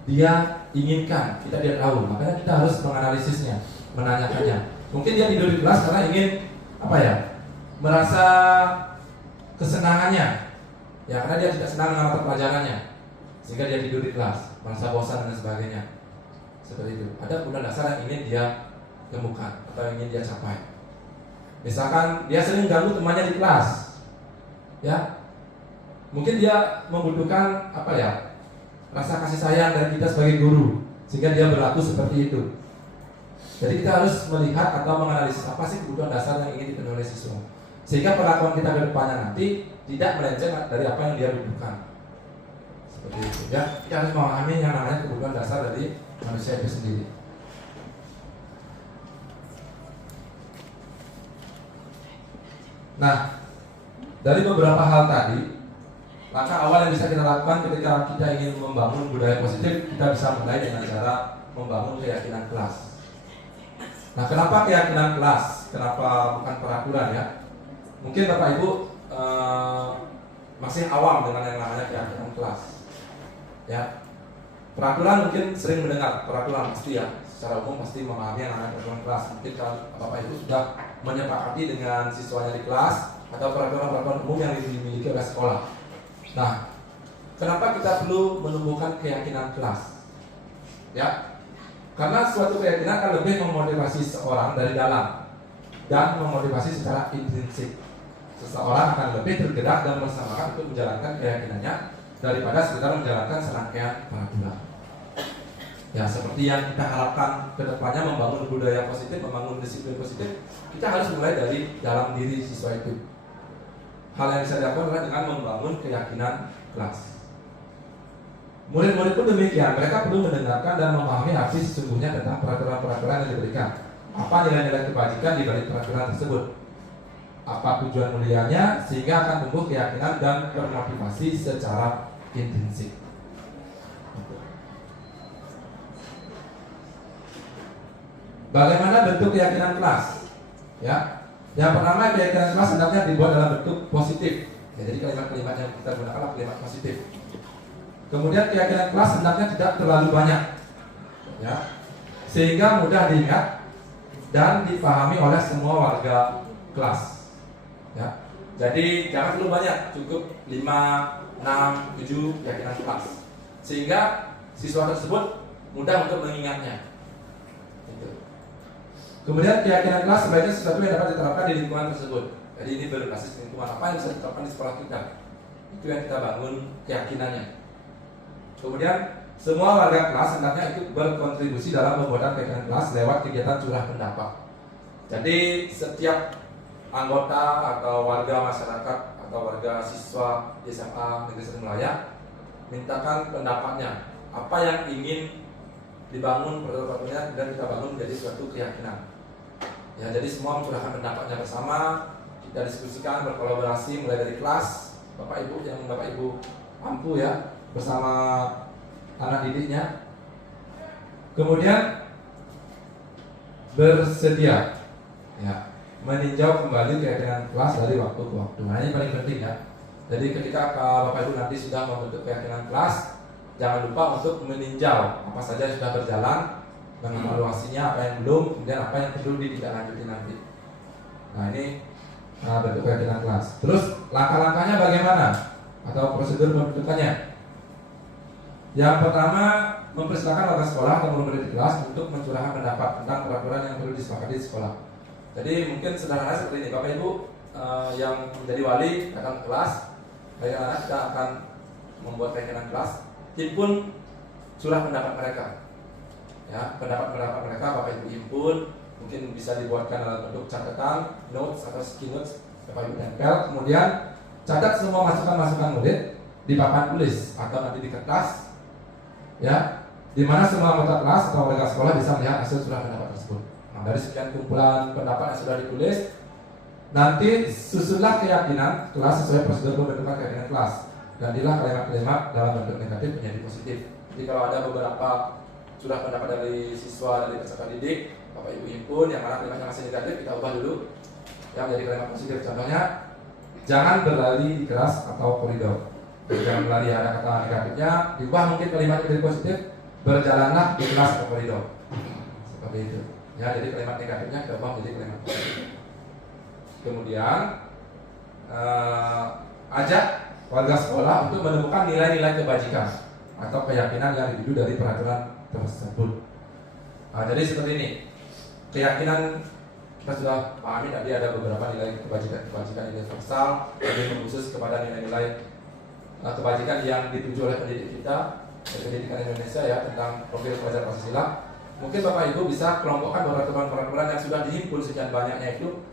dia inginkan, kita tidak tahu. Makanya kita harus menganalisisnya, menanyakannya. Mungkin dia tidur di kelas karena ingin merasa kesenangannya. Ya, karena dia tidak senang dengan mata pelajarannya, sehingga dia tidur di kelas, merasa bosan dan sebagainya. Seperti itu. Ada kebutuhan dasar yang ingin dia temukan atau yang ingin dia capai. Misalkan dia sering ganggu temannya di kelas, ya, mungkin dia membutuhkan rasa kasih sayang dari kita sebagai guru, sehingga dia berlaku seperti itu. Jadi kita harus melihat atau menganalisis apa sih kebutuhan dasar yang ingin dipenuhi oleh siswa, sehingga perlakuan kita ke depannya nanti tidak melenceng dari apa yang dia butuhkan. Seperti itu ya. Kita harus memahami yang namanya kebutuhan dasar dari manusia itu sendiri. Nah, dari beberapa hal tadi, langkah awal yang bisa kita lakukan ketika kita ingin membangun budaya positif, kita bisa mulai dengan cara membangun keyakinan kelas. Nah, kenapa keyakinan kelas? Kenapa bukan peraturan ya? Mungkin Bapak Ibu masih awam dengan yang namanya keyakinan kelas. Ya, peraturan mungkin sering mendengar peraturan pasti ya. Secara umum pasti memahami yang namanya peraturan kelas. Mungkin kalau Bapak Ibu sudah menyepakati dengan siswanya di kelas atau peraturan-peraturan umum yang dimiliki oleh sekolah. Nah, kenapa kita perlu menumbuhkan keyakinan kelas? Ya, karena suatu keyakinan akan lebih memotivasi seorang dari dalam dan memotivasi secara intrinsik. Seseorang akan lebih tergerak dan bersemangat untuk menjalankan keyakinannya daripada sekedar menjalankan serangkaian peraturan. Ya, seperti yang kita harapkan ke depannya membangun budaya positif, membangun disiplin positif, kita harus mulai dari dalam diri siswa itu. Hal yang bisa dilakukan adalah dengan membangun keyakinan kelas. Murid-murid pun demikian, mereka perlu mendengarkan dan memahami arti sesungguhnya tentang peraturan-peraturan yang diberikan. Apa nilai-nilai kebajikan di balik peraturan tersebut? Apa tujuan mulianya, sehingga akan tumbuh keyakinan dan termotivasi secara intrinsik. Bagaimana bentuk keyakinan kelas? Ya, yang pertama, keyakinan kelas hendaknya dibuat dalam bentuk positif. Ya, jadi kalimat-kalimat yang kita gunakan adalah kalimat positif. Kemudian keyakinan kelas hendaknya tidak terlalu banyak, ya, sehingga mudah diingat dan dipahami oleh semua warga kelas. Ya, jadi jangan terlalu banyak, cukup 5, 6, 7 keyakinan kelas, sehingga siswa tersebut mudah untuk mengingatnya. Kemudian keyakinan kelas sebaiknya sesuatu yang dapat diterapkan di lingkungan tersebut. Jadi ini berbasis lingkungan, apa yang bisa diterapkan di sekolah kita. Itu yang kita bangun keyakinannya. Kemudian semua warga kelas hendaknya ikut berkontribusi dalam pembuatan keyakinan kelas lewat kegiatan curah pendapat. Jadi setiap anggota atau warga masyarakat atau warga siswa di SMA Negeri 1 Melaya mintakan pendapatnya. Apa yang ingin dibangun peraturan-peraturannya dan kita bangun menjadi suatu keyakinan. Ya, jadi semua mencurahkan pendapatnya bersama, kita diskusikan, berkolaborasi mulai dari kelas, Bapak Ibu yang Bapak Ibu mampu ya, bersama anak didiknya. Kemudian bersedia ya, meninjau kembali keyakinan kelas dari waktu ke waktu. Nah, ini paling penting ya. Jadi ketika Bapak Ibu nanti sudah membentuk keyakinan kelas, jangan lupa untuk meninjau apa saja yang sudah berjalan, mengevaluasinya apa yang belum, kemudian apa yang perlu ditindaklanjuti nanti. Nah ini bentuk keyakinan kelas. Terus langkah-langkahnya bagaimana? Atau prosedur pembentukannya? Yang pertama, mempersilahkan warga sekolah atau murid di kelas untuk mencurahkan pendapat tentang peraturan yang perlu disepakati di sekolah. Jadi mungkin sederhana seperti ini, Bapak Ibu yang menjadi wali datang ke kelas, baik anak kita akan membuat keyakinan kelas, tim pun curah pendapat mereka. Ya, pendapat mereka Bapak Ibu himpun, mungkin bisa dibuatkan dalam bentuk catatan, notes atau sticky notes, Bapak Ibu tempel, kemudian catat semua masukan-masukan murid di papan tulis atau nanti di kertas, ya, di mana semua anggota kelas atau warga sekolah bisa melihat hasil surah pendapat tersebut. Nah, dari sekian kumpulan pendapat yang sudah ditulis, nanti susunlah keyakinan kelas sesuai prosedur pembentukan keyakinan kelas. Gantilah kalimat-kalimat dalam bentuk negatif menjadi positif. Jadi kalau ada beberapa surah pendapat dari siswa dari peserta didik, Bapak Ibu himpun, yang mana kalimatnya masih negatif kita ubah dulu yang menjadi kalimat positif. Contohnya, jangan berlari di kelas atau koridor. Jangan berlari, ada kata negatifnya, diubah mungkin kalimat menjadi positif, berjalanlah di kelas atau koridor. Seperti itu. Ya, jadi kalimat negatifnya kita ubah menjadi kalimat positif. Kemudian ajak warga sekolah untuk menemukan nilai-nilai kebajikan atau keyakinan yang dituju dari peraturan tersebut. Nah, jadi seperti ini. Keyakinan kita sudah pahami tadi ada beberapa nilai kebajikan universal, lebih khusus kepada nilai-nilai kebajikan yang dituju oleh pendidik kita, pendidikan Indonesia ya, tentang profil pelajar Pancasila. Mungkin Bapak Ibu bisa kelompokkan peraturan-peraturan yang sudah dihimpun sekian banyaknya itu,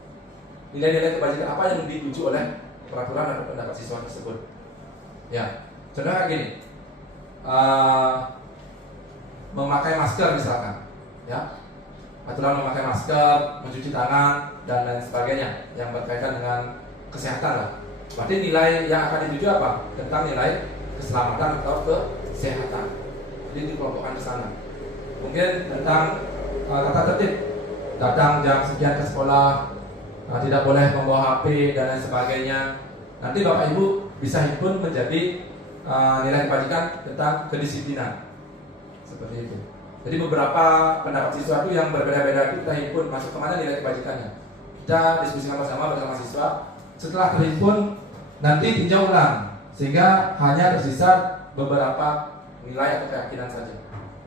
nilai-nilai kebajikan apa yang dituju oleh peraturan atau pendapat siswa tersebut. Ya, contohnya gini, memakai masker misalkan, ya, aturan memakai masker, mencuci tangan dan lain sebagainya yang berkaitan dengan kesehatan lah. Berarti nilai yang akan dituju apa? Tentang nilai keselamatan atau kesehatan. Jadi dikelompokkan ke sana. Mungkin tentang tata tertib, datang jam sekian ke sekolah, tidak boleh membawa HP dan lain sebagainya. Nanti Bapak Ibu bisa himpun menjadi nilai kebajikan tentang kedisiplinan. Seperti itu. Jadi beberapa pendapat siswa itu yang berbeda-beda itu kita himpun masuk kemana nilai kebajikannya. Kita diskusikan bersama siswa. Setelah terhimpun nanti tinjau ulang sehingga hanya tersisa beberapa nilai atau keyakinan saja.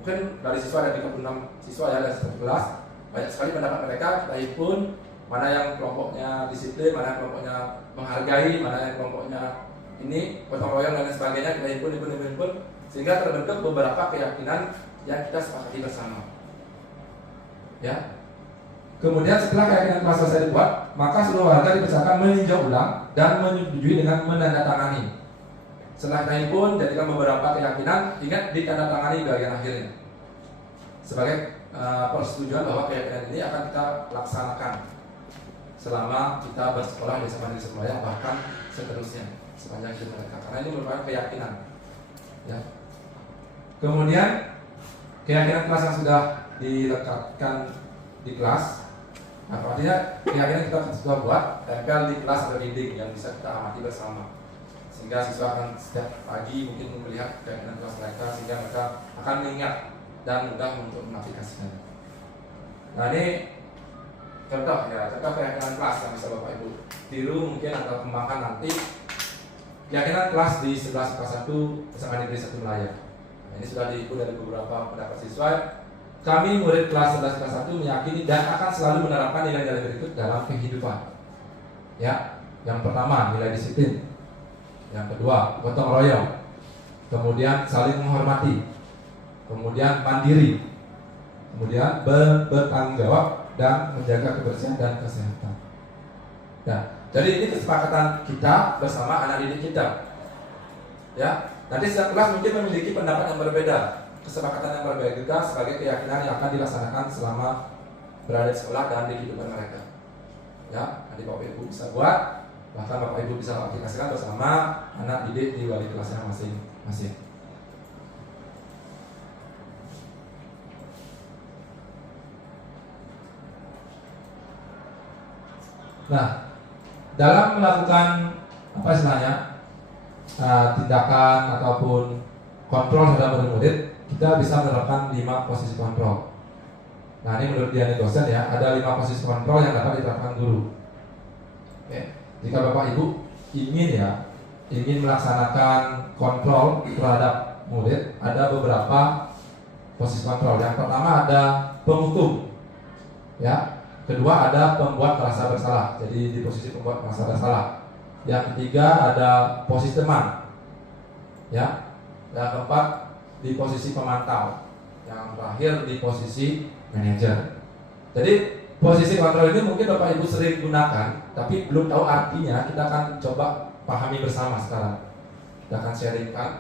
Mungkin dari siswa ada 36 siswa ya dari satu kelas, banyak sekali pendapat mereka kita himpun, mana yang kelompoknya disiplin, mana yang kelompoknya menghargai, mana yang kelompoknya ini gotong royong dan lain sebagainya, kita himpun sehingga terbentuk beberapa keyakinan yang kita sepakati bersama. Ya. Kemudian setelah keyakinan kelas selesai dibuat, maka seluruh warga dipersilakan meninjau ulang dan menyetujui dengan menandatangani. Setelah kita himpun, jadikan beberapa keyakinan, ingat ditandatangani bagian akhirnya sebagai persetujuan bahwa keyakinan ini akan kita laksanakan selama kita bersekolah di SMA Negeri Semuanya, bahkan seterusnya sepanjang hidup mereka, karena ini merupakan keyakinan. Ya. Kemudian keyakinan kelas yang sudah dilekatkan di kelas, nah artinya keyakinan kita sudah buat tempel di kelas atau dinding yang bisa kita amati bersama, sehingga siswa akan setiap pagi mungkin melihat keyakinan kelas mereka, sehingga mereka akan mengingat dan mudah untuk mengaplikasikannya. Nah ini contoh ya, contoh keyakinan kelas yang bisa Bapak Ibu tiru mungkin atau kembangkan nanti. Keyakinan kelas di 11 kelas 1 SMA Negeri 1 Melayu. Nah, ini sudah dihimpun dari beberapa pendapat siswa. Kami murid kelas 11 kelas 1 meyakini dan akan selalu menerapkan nilai-nilai berikut dalam kehidupan. Ya, yang pertama nilai disiplin. Yang kedua gotong royong. Kemudian saling menghormati. Kemudian mandiri. Kemudian bertanggung jawab dan menjaga kebersihan dan kesehatan. Nah, jadi ini kesepakatan kita bersama anak didik kita. Ya, nanti setiap kelas mungkin memiliki pendapat yang berbeda. Kesepakatan yang berbeda kita sebagai keyakinan yang akan dilaksanakan selama berada di sekolah dan di kehidupan mereka. Ya, nanti Bapak Ibu bisa buat, bahkan Bapak Ibu bisa aplikasikan bersama anak didik di wali kelasnya masing-masing. Nah, dalam melakukan apa istilahnya tindakan ataupun kontrol terhadap murid, kita bisa menerapkan 5 posisi kontrol. Nah, ini menurut dia dosen ya, ada 5 posisi kontrol yang dapat diterapkan guru. Oke. Jika Bapak Ibu ingin melaksanakan kontrol terhadap murid, ada beberapa posisi kontrol. Yang pertama ada penghukum, ya. Kedua ada pembuat merasa bersalah. Jadi di posisi pembuat merasa bersalah. Yang ketiga ada posisi teman, ya. Yang keempat di posisi pemantau. Yang terakhir di posisi manajer. Jadi posisi kontrol ini mungkin Bapak Ibu sering gunakan, tapi belum tahu artinya. Kita akan coba pahami bersama sekarang. Kita akan sharingkan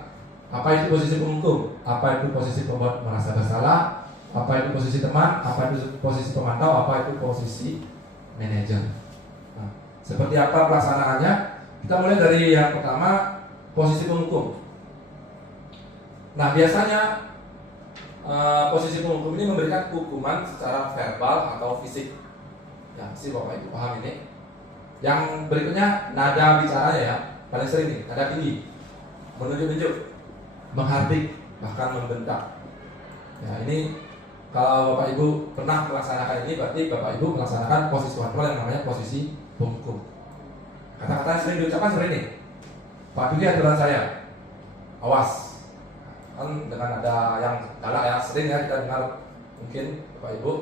apa itu posisi penghukum, apa itu posisi pembuat merasa bersalah, apa itu posisi teman, apa itu posisi pemantau, apa itu posisi manajer. Nah, seperti apa pelaksanaannya? Kita mulai dari yang pertama, posisi penghukum. Nah, biasanya posisi penghukum ini memberikan hukuman secara verbal atau fisik. Ya, pasti Bapak Ibu paham ini. Yang berikutnya nada bicaranya ya, paling sering nih, nada tinggi, menunjuk-nunjuk, menghardik, bahkan membentak. Ya, ini kalau Bapak Ibu pernah melaksanakan ini, berarti Bapak Ibu melaksanakan posisi kontrol yang namanya posisi penghukum. Kata-kata yang sering diucapkan seperti ini, patuhi aturan saya, awas. Kan dengan ada yang galak ya, sering ya kita dengar, mungkin Bapak Ibu,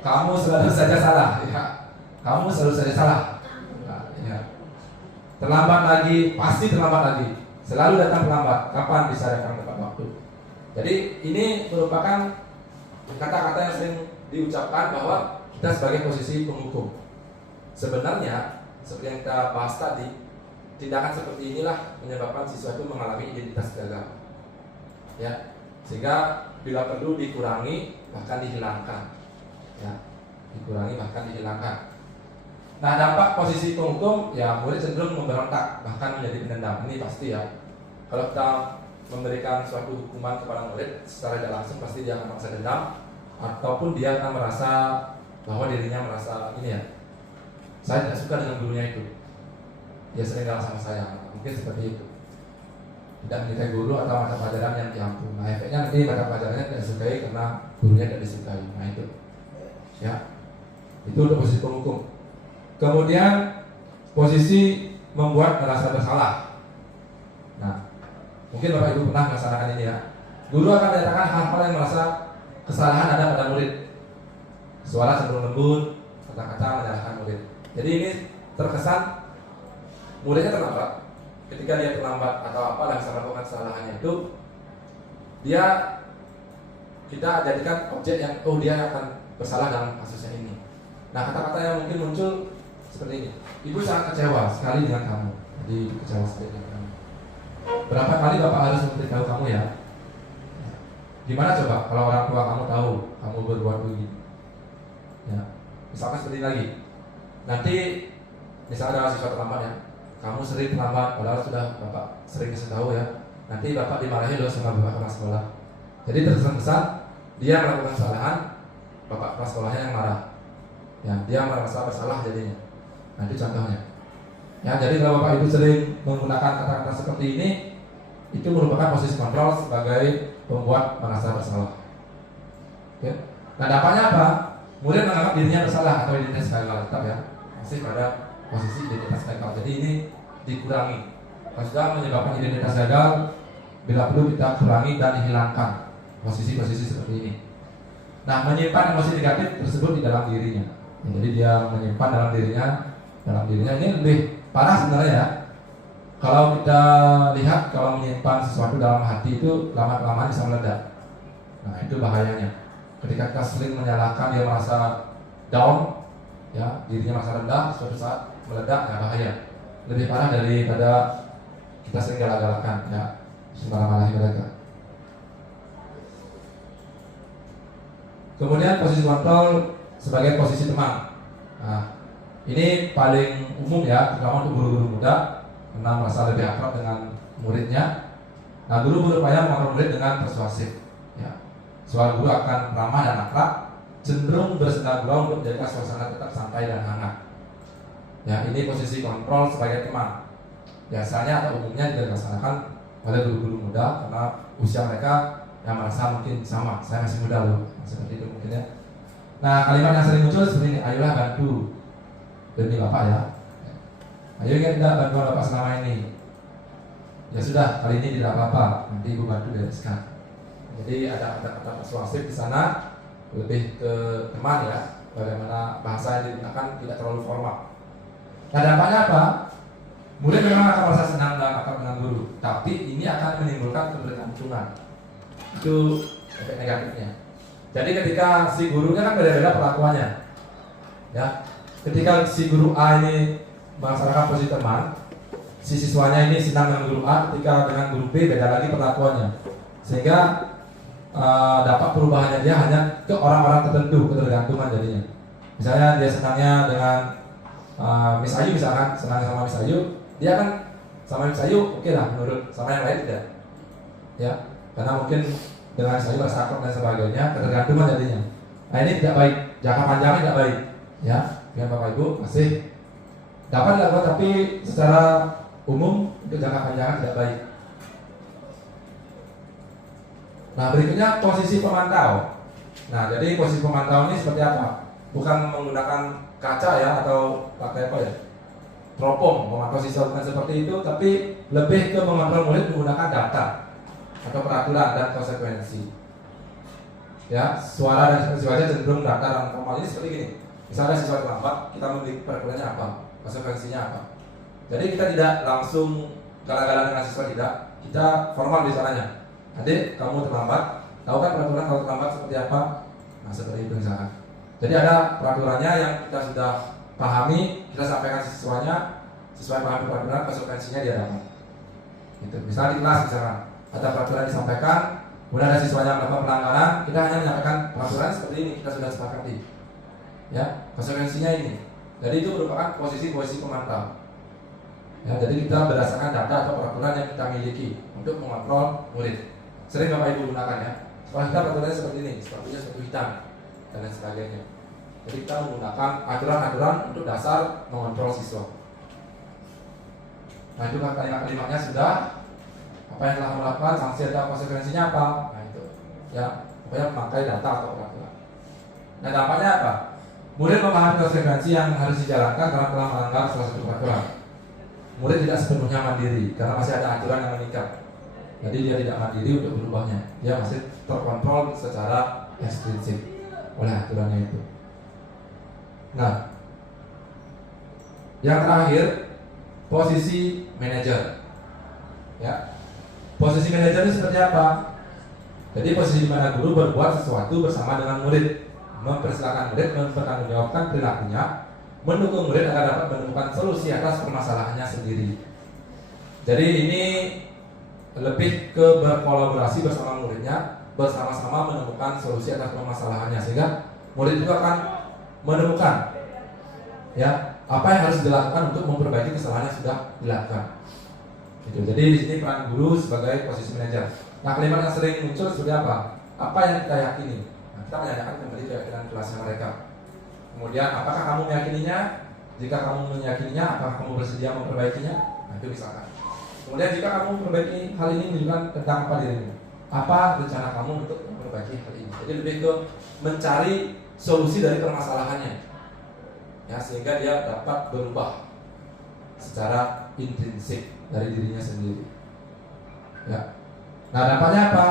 kamu selalu saja salah, ya. Kamu selalu saja salah. Nah, ya. Terlambat lagi, pasti terlambat lagi. Selalu datang terlambat. Kapan bisa datang tepat waktu? Jadi ini merupakan kata-kata yang sering diucapkan bahwa kita sebagai posisi penghukum. Sebenarnya seperti yang kita bahas tadi, tindakan seperti inilah menyebabkan siswa itu mengalami identitas gagal. Ya, sehingga bila perlu dikurangi bahkan dihilangkan. Ya, dikurangi bahkan dihilangkan. Nah, dampak posisi penghukum ya murid cenderung memberontak bahkan menjadi pendendam. Ini pasti ya. Kalau kita memberikan suatu hukuman kepada murid secara tidak langsung, pasti dia akan merasa dendam ataupun dia akan merasa bahwa dirinya merasa ini ya, saya tidak suka dengan gurunya itu, dia sering kalah sama saya, mungkin seperti itu, tidak menyukai guru atau mata pelajaran yang diampun. Nah, efeknya nanti mata pelajarannya tidak disukai karena gurunya tidak disukai. Nah, itu ya, itu untuk posisi penghukum. Kemudian posisi membuat merasa bersalah. Nah, mungkin Bapak Ibu pernah melaksanakan ini ya. Guru akan menyatakan hal-hal yang merasa kesalahan ada pada murid. Suara cenderung lembut, kata-kata menyalahkan murid. Jadi ini terkesan muridnya terlambat. Ketika dia terlambat atau apa yang melakukan kesalahannya itu, kita jadikan objek yang dia akan bersalah dalam kasusnya ini. Nah, kata-kata yang mungkin muncul seperti ini. Ibu sangat kecewa sekali dengan kamu. Jadi kecewa sekali dengan kamu. Berapa kali Bapak harus memberitahu kamu ya? Gimana coba kalau orang tua kamu tahu kamu berbuat begini? Ya, misalkan seperti ini lagi. Nanti misalnya ada siswa terlambat ya, kamu sering terlambat, padahal sudah Bapak sering kasih tahu ya. Nanti Bapak dimarahi loh sama Bapak kepala sekolah. Jadi terkesan dia melakukan kesalahan, Bapak kepala sekolahnya yang marah. Ya, dia merasa bersalah jadinya. Nanti contohnya. Ya, jadi kalau Bapak Ibu sering menggunakan kata-kata seperti ini, itu merupakan posisi kontrol sebagai pembuat merasa bersalah. Oke. Nah, dampaknya apa? Murid menganggap dirinya bersalah atau identitas gagal, tetap ya, masih pada posisi identitas gagal. Jadi ini dikurangi. Kalau sudah menyebabkan identitas gagal, bila perlu kita kurangi dan dihilangkan posisi-posisi seperti ini. Nah, menyimpan emosi negatif tersebut di dalam dirinya. Ya, jadi dia menyimpan dalam dirinya ini lebih parah sebenarnya ya. Kalau kita lihat, kalau menyimpan sesuatu dalam hati itu lama-kelamaan bisa meledak. Nah, itu bahayanya. Ketika kita sering menyalahkan, dia merasa down, ya, dirinya merasa rendah, suatu saat meledak, ya bahaya. Lebih parah daripada kita sering galak-galakan, ya, marah-marahi mereka. Kemudian posisi kontrol sebagai posisi teman. Nah, ini paling umum ya, terutama untuk guru-guru muda, karena merasa lebih akrab dengan muridnya. Nah, guru berupaya mengontrol murid dengan persuasif. Ya, soal guru akan ramah dan akrab, cenderung bersenda gurau untuk menjaga suasana tetap santai dan hangat. Ya, ini posisi kontrol sebagai teman. biasanya atau umumnya tidak dilaksanakan oleh guru-guru muda karena usia mereka yang merasa mungkin sama, saya masih muda loh, seperti itu mungkin ya. Nah, kalimat yang sering muncul seperti ini, ayolah bantu demi Bapak ya. Ayo ingat tidak bantuan Bapak selama ini? Ya sudah, kali ini tidak apa-apa, nanti Ibu bantu bereskan. Jadi ada kata-kata persuasif di sana, lebih ke teman ya, bagaimana bahasa yang digunakan tidak terlalu formal. Nah, dampaknya apa? Murid memang akan merasa senang dan akan dengan guru, tapi ini akan menimbulkan kebergantungan. Itu efek negatifnya. Jadi ketika si gurunya kan beda-beda perlakuannya, ya. Ketika si guru A ini melaksanakan posisi teman, si siswanya ini senang dengan guru A, ketika dengan guru B beda lagi perlakuannya, sehingga dapat perubahannya dia hanya ke orang-orang tertentu, ketergantungan jadinya. Misalnya dia senangnya dengan Miss Ayu misalkan, senang sama Miss Ayu, dia kan sama Miss Ayu oke lah menurut, sama yang lain tidak, ya, karena mungkin dengan Miss Ayu rasa akrab dan sebagainya, ketergantungan jadinya. Nah ini tidak baik, jangka panjangnya tidak baik, ya. Dengan Bapak Ibu masih dapat dilakukan tapi secara umum untuk jangka panjangnya tidak baik. Nah berikutnya posisi pemantau. Nah jadi posisi pemantau ini seperti apa? Bukan menggunakan kaca ya atau pakai apa ya? Teropong memantau siswa, bukan seperti itu, tapi lebih ke mengontrol murid menggunakan data atau peraturan dan konsekuensi. Ya, suara dan siswa cenderung datar dan formal ini seperti gini. Misalnya siswa terlambat, kita memiliki peraturannya apa, konsekuensinya apa. Jadi kita tidak langsung galang-galang dengan siswa, tidak. Kita formal bicaranya. Adik, kamu terlambat, tahu kan peraturan kalau terlambat seperti apa? Nah seperti itu misalkan. Jadi ada peraturannya yang kita sudah pahami, kita sampaikan siswanya, siswa yang pahami peraturan, konsekuensinya dia dapat. Gitu. Misalnya di kelas misalkan ada peraturan disampaikan, kemudian ada siswanya melakukan pelanggaran, kita hanya menyampaikan peraturan seperti ini, kita sudah sepakati. Ya, konsekuensinya ini. Jadi itu merupakan posisi-posisi pemantau. Ya, jadi kita berdasarkan data atau peraturan yang kita miliki untuk mengontrol murid. Sering Bapak Ibu gunakan ya. Sekolah kita peraturannya seperti ini, sepatunya sepatu hitam dan lain sebagainya. Jadi kita menggunakan aturan-aturan untuk dasar mengontrol siswa. Nah itu kan kalimat-kalimatnya sudah. Apa yang telah melakukan, sanksi atau konsekuensinya apa? Nah itu, ya, pokoknya memakai data atau peraturan. Nah dampaknya apa? Murid memahami konsekuensi yang harus dijalankan karena telah melanggar salah satu peraturan. Murid tidak sepenuhnya mandiri karena masih ada aturan yang mengikat. Jadi dia tidak mandiri untuk berubahnya. Dia masih terkontrol secara eksklusif oleh aturannya itu. Nah, yang terakhir posisi manajer. Ya, posisi manajer ini seperti apa? Jadi posisi di mana guru berbuat sesuatu bersama dengan murid, mempersilahkan murid mempertanggungjawabkan perilakunya, mendukung murid agar dapat menemukan solusi atas permasalahannya sendiri. Jadi ini lebih ke berkolaborasi bersama muridnya, bersama-sama menemukan solusi atas permasalahannya, sehingga murid itu akan menemukan ya apa yang harus dilakukan untuk memperbaiki kesalahan yang sudah dilakukan. Gitu. Jadi di sini peran guru sebagai posisi manajer. Nah kalimat yang sering muncul seperti apa? Apa yang kita yakini? Nah, kita menanyakan kembali keyakinan kelasnya mereka. Kemudian apakah kamu meyakininya? Jika kamu meyakininya, apakah kamu bersedia memperbaikinya? Nah itu misalkan. Kemudian jika kamu memperbaiki hal ini, menunjukkan tentang apa dirimu. Apa rencana kamu untuk memperbaiki hal ini? Jadi lebih ke mencari solusi dari permasalahannya, ya sehingga dia dapat berubah secara intrinsik dari dirinya sendiri. Ya. Nah dampaknya apa?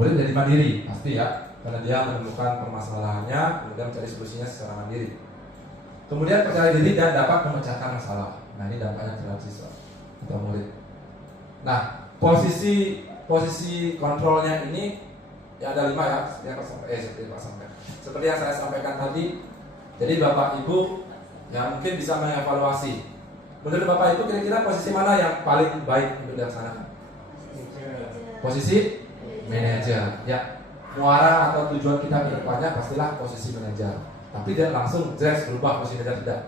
Murid jadi mandiri, pasti ya, karena dia menemukan permasalahannya, kemudian mencari solusinya secara mandiri. Kemudian percaya diri dan dapat memecahkan masalah. Nah ini dampaknya terhadap siswa atau murid. Nah posisi kontrolnya ini ya ada 5 ya, seperti yang saya sampaikan tadi. Jadi Bapak Ibu ya mungkin bisa mengevaluasi. Menurut Bapak Ibu kira-kira posisi mana yang paling baik untuk dilaksanakan? Posisi manajer. Ya, muara atau tujuan kita ke depannya pastilah posisi manajer. Tapi tidak langsung jelas berubah posisi manajer, tidak.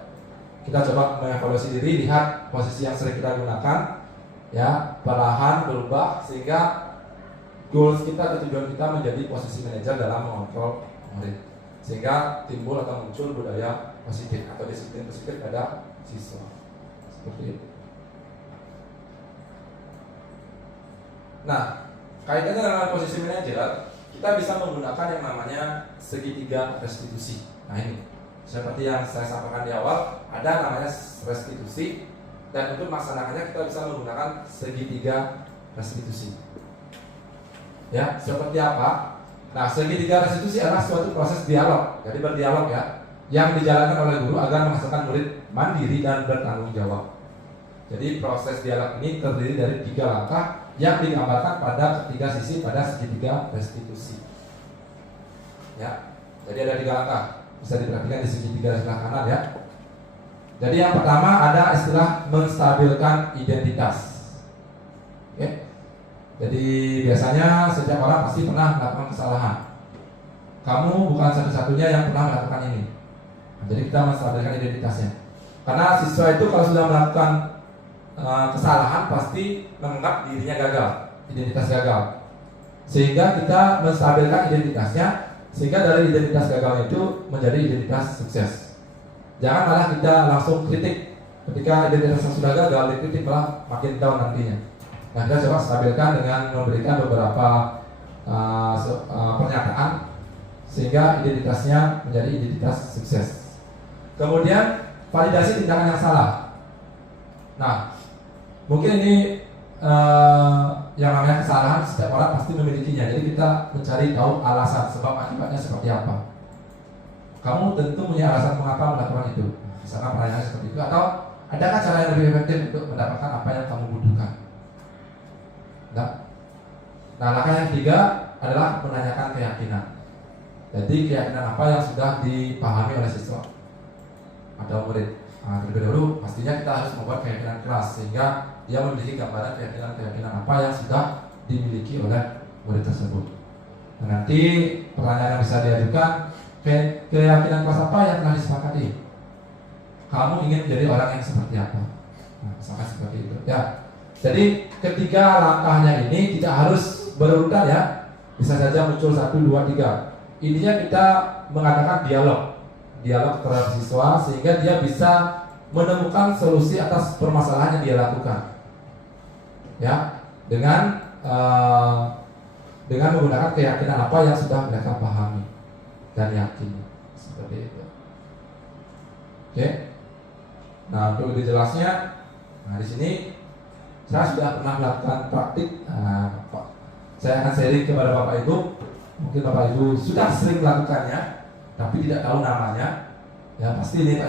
Kita coba mengevaluasi diri, lihat posisi yang sering kita gunakan, ya perlahan berubah sehingga goals kita, tujuan kita menjadi posisi manajer dalam mengontrol murid, sehingga timbul atau muncul budaya positif atau disiplin positif pada siswa. Seperti itu. Nah, kaitannya dengan posisi manajer, kita bisa menggunakan yang namanya segitiga restitusi. Nah ini, seperti yang saya sampaikan di awal, ada namanya restitusi, dan untuk melaksanakannya kita bisa menggunakan segitiga restitusi. Ya, seperti apa? Nah, segitiga restitusi adalah suatu proses dialog, jadi berdialog ya, yang dijalankan oleh guru agar menghasilkan murid mandiri dan bertanggung jawab. Jadi proses dialog ini terdiri dari 3 langkah yang digambarkan pada ketiga sisi pada segitiga restitusi. Ya, jadi ada 3 langkah, bisa diperhatikan di segitiga sebelah kanan ya. Jadi yang pertama ada istilah menstabilkan identitas. Oke. Jadi biasanya setiap orang pasti pernah melakukan kesalahan. Kamu bukan satu-satunya yang pernah melakukan ini. Nah, jadi kita menstabilkan identitasnya. Karena siswa itu kalau sudah melakukan kesalahan pasti menganggap dirinya gagal, identitas gagal. Sehingga kita menstabilkan identitasnya, sehingga dari identitas gagal itu menjadi identitas sukses. Jangan malah kita langsung kritik ketika identitasnya sudah gagal, dikritik malah makin down nantinya. Nah, kita coba stabilkan dengan memberikan beberapa pernyataan sehingga identitasnya menjadi identitas sukses. Kemudian validasi tindakan yang salah. Nah, mungkin ini yang namanya kesalahan setiap orang pasti memilikinya. Jadi kita mencari tahu alasan sebab akibatnya seperti apa. Kamu tentu punya alasan mengapa melakukan itu. Misalkan pertanyaan seperti itu, atau adakah cara yang lebih efektif untuk mendapatkan apa yang kamu butuhkan? Nah, langkah yang ketiga adalah menanyakan keyakinan. Jadi keyakinan apa yang sudah dipahami oleh siswa atau murid. Nah, terlebih dahulu pastinya kita harus membuat keyakinan kelas sehingga dia memiliki gambaran keyakinan apa yang sudah dimiliki oleh murid tersebut. Nah, nanti pertanyaan yang bisa diajukan, keyakinan kelas apa yang telah disepakati? Kamu ingin menjadi orang yang seperti apa? Nah, misalkan seperti itu. Ya. Jadi ketiga langkahnya ini tidak harus berurutan ya. Bisa saja muncul 1, 2, 3. Intinya kita mengadakan dialog terhadap siswa sehingga dia bisa menemukan solusi atas permasalahan yang dia lakukan. Ya, dengan menggunakan keyakinan apa yang sudah mereka pahami dan yakini. Seperti itu. Oke. Nah, untuk lebih jelasnya, nah di sini saya sudah pernah melakukan praktik. Saya akan sharing kepada Bapak Ibu. Mungkin Bapak Ibu sudah sering melakukannya, tapi tidak tahu namanya. Ya pasti ini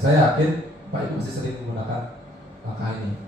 saya yakin Pak Ibu masih sering menggunakan langkah ini.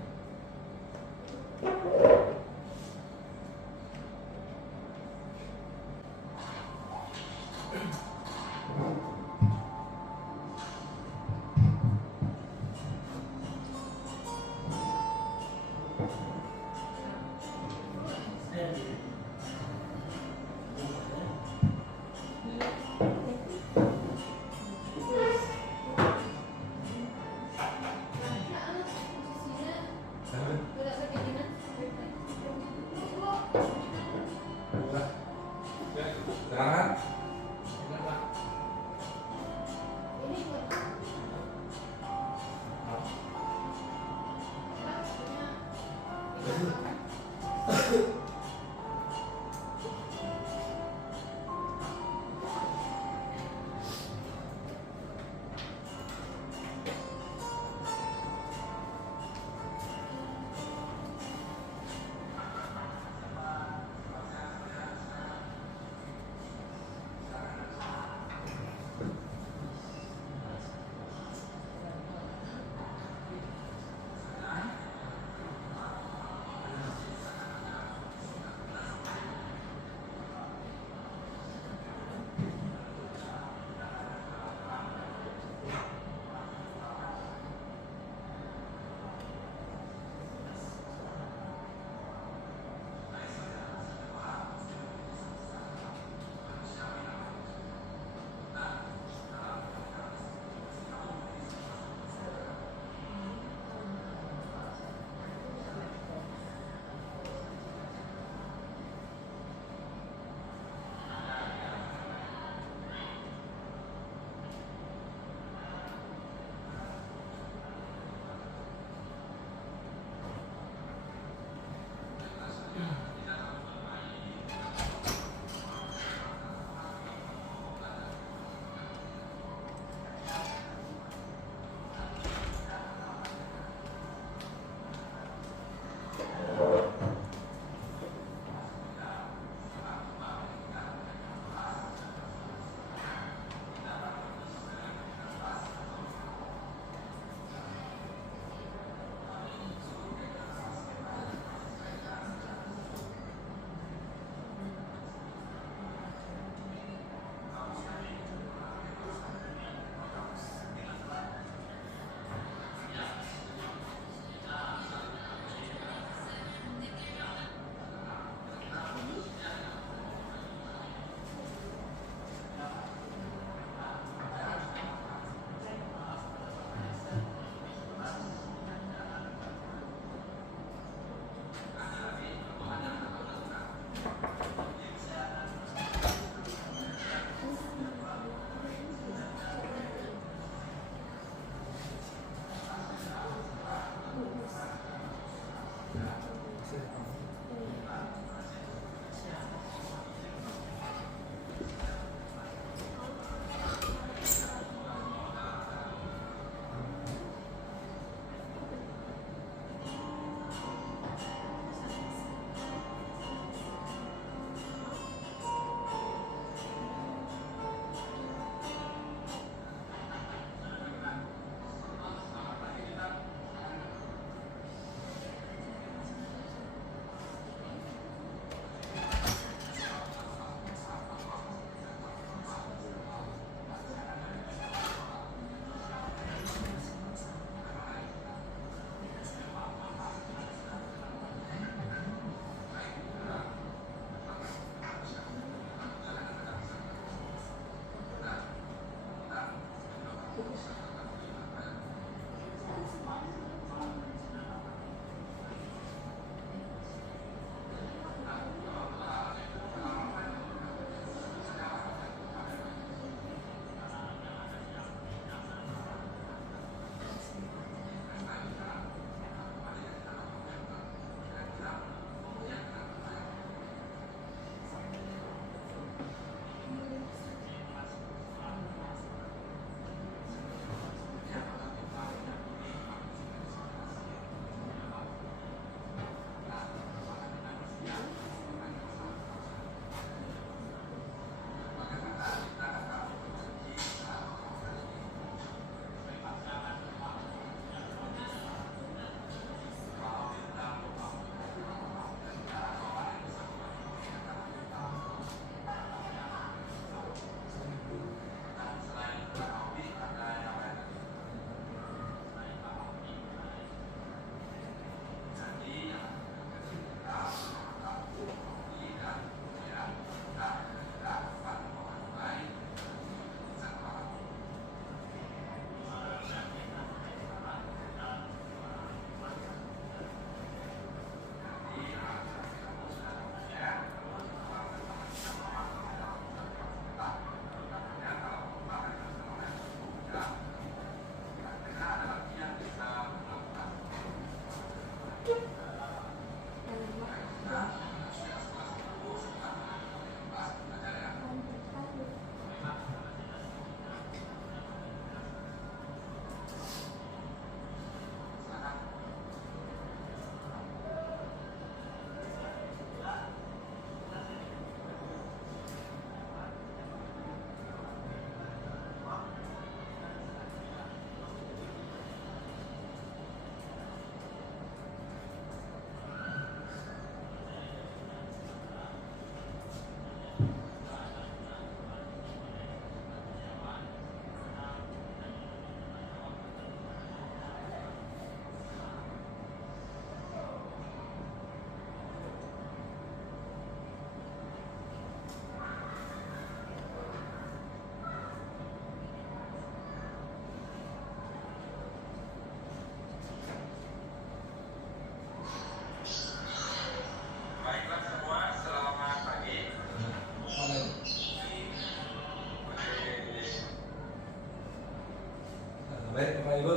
Baik Bapak Ibu,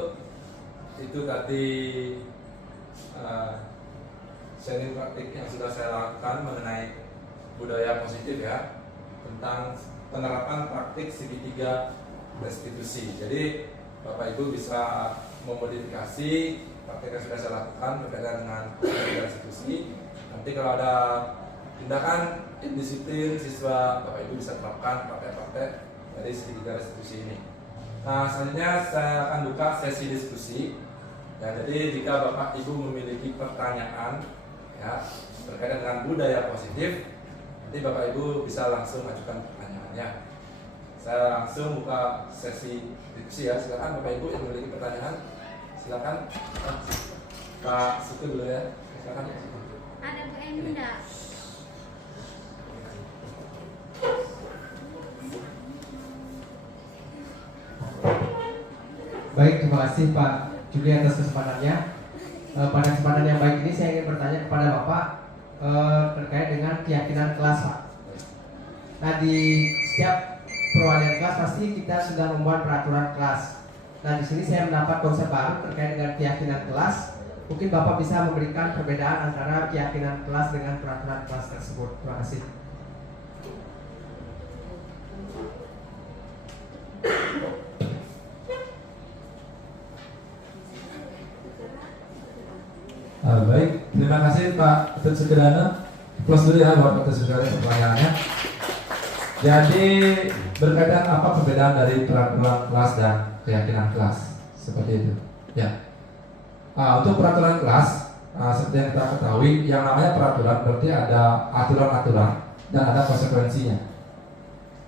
itu tadi sharing praktik yang sudah saya lakukan mengenai budaya positif ya, tentang penerapan praktik segitiga restitusi. Jadi Bapak Ibu bisa memodifikasi praktik yang sudah saya lakukan berkaitan dengan segitiga restitusi. Nanti kalau ada tindakan indisiplin siswa, Bapak Ibu bisa terapkan praktek-praktek dari segitiga restitusi ini. Nah, selanjutnya saya akan buka sesi diskusi. Ya, jadi jika Bapak Ibu memiliki pertanyaan ya berkaitan dengan budaya positif, nanti Bapak Ibu bisa langsung ajukan pertanyaannya. Saya langsung buka sesi diskusi ya. Silakan Bapak Ibu yang memiliki pertanyaan, silakan. Pak Suku dulu ya. Silakan. Ada Bu Enda. Baik, terima kasih Pak Juli atas kesempatannya. Pada kesempatan yang baik ini saya ingin bertanya kepada Bapak terkait dengan keyakinan kelas, Pak. Nah, di setiap perwalian kelas pasti kita sudah membuat peraturan kelas. Nah, di sini saya mendapat konsep baru terkait dengan keyakinan kelas. Mungkin Bapak bisa memberikan perbedaan antara keyakinan kelas dengan peraturan kelas tersebut. Terima kasih. Baik, terima kasih Pak Ketut Sugedana. Plus dulu ya buat Ketut Sugedana pertanyaannya. Jadi berkaitan apa perbedaan dari peraturan kelas dan keyakinan kelas? Seperti itu. Ya. Untuk peraturan kelas, seperti yang kita ketahui, yang namanya peraturan berarti ada aturan-aturan dan ada konsekuensinya.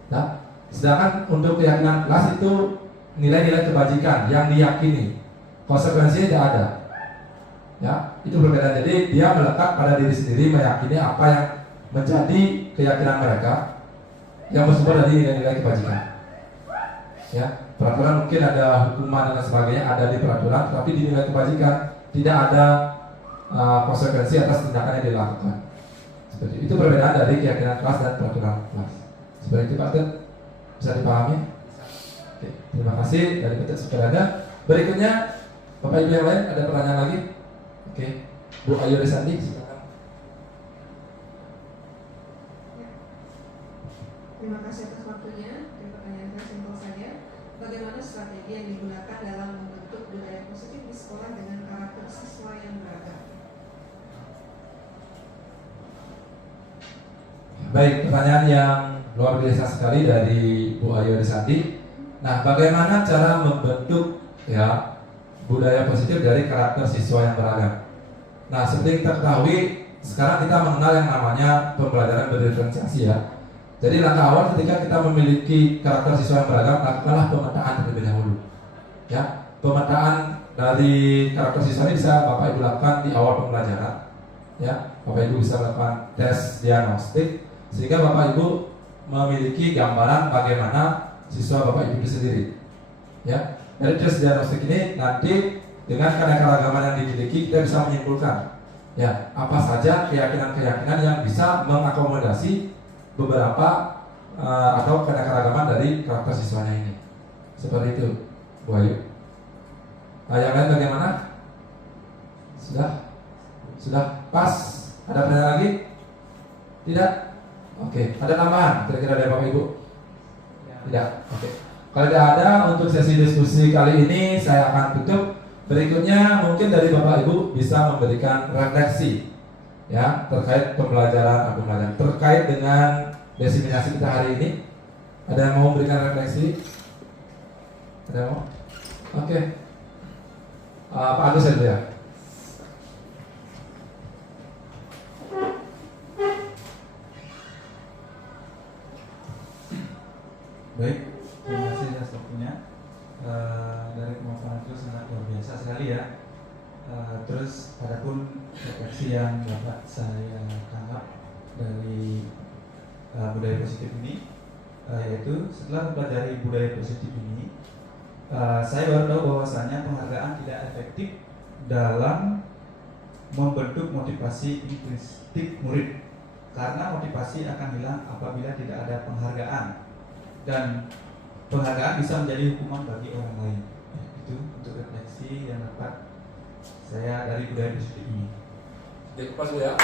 Nah, sedangkan untuk keyakinan kelas itu nilai-nilai kebajikan yang diyakini, konsekuensinya tidak ada. Ya, itu berbeda. Jadi dia melekat pada diri sendiri, meyakini apa yang menjadi keyakinan mereka yang bersumber dari nilai-nilai kebajikan. Ya, peraturan mungkin ada hukuman dan sebagainya ada di peraturan, tapi di nilai kebajikan tidak ada konsekuensi atas tindakan yang dilakukan. Seperti itu perbedaan dari keyakinan kelas dan peraturan kelas. Seperti itu Pak Tet, bisa dipahami? Oke, terima kasih dari Tet Sugedana. Berikutnya Bapak Ibu yang lain ada pertanyaan lagi? Oke, Bu Ayu Risandi, silakan. Terima kasih atas waktunya. Pertanyaan saya simpel saja. Bagaimana strategi yang digunakan dalam membentuk budaya positif di sekolah dengan karakter siswa yang beragam? Baik, pertanyaan yang luar biasa sekali dari Bu Ayu Risandi. Nah, bagaimana cara membentuk ya budaya positif dari karakter siswa yang beragam? Nah, seperti kita ketahui, sekarang kita mengenal yang namanya pembelajaran berdiferensiasi ya. Jadi langkah awal ketika kita memiliki karakter siswa yang beragam, lakukanlah pemetaan terlebih dahulu. Ya, pemetaan dari karakter siswa ini bisa Bapak Ibu lakukan di awal pembelajaran. Ya, Bapak Ibu bisa melakukan tes diagnostik sehingga Bapak Ibu memiliki gambaran bagaimana siswa Bapak Ibu sendiri. Ya, dari tes diagnostik ini nanti dengan keanekaragaman yang dimiliki kita bisa menyimpulkan ya apa saja keyakinan-keyakinan yang bisa mengakomodasi beberapa atau keanekaragaman dari karakter siswanya ini. Seperti itu, Bu Ayu. Nah, yang lain bagaimana? Sudah pas? Ada pertanyaan lagi? Tidak? Oke, ada tambahan kira-kira dari Bapak Ibu? Tidak? Oke. Kalau tidak ada, untuk sesi diskusi kali ini saya akan tutup. Berikutnya mungkin dari Bapak Ibu bisa memberikan refleksi ya terkait pembelajaran terkait dengan diseminasi kita hari ini. Ada yang mau memberikan refleksi? Ada yang mau? Oke. Pak Agus ya dulu ya. Baik, terima kasih atas waktunya. Dari pemaparan itu sangat luar biasa sekali ya. Terus adapun refleksi yang dapat saya tangkap dari budaya positif ini, yaitu setelah mempelajari budaya positif ini, saya baru tahu bahwasanya penghargaan tidak efektif dalam membentuk motivasi intrinsik murid, karena motivasi akan hilang apabila tidak ada penghargaan, dan penghargaan bisa menjadi hukuman bagi orang lain. itu untuk refleksi yang dapat saya dari budaya positif ini. Jadi pas ya.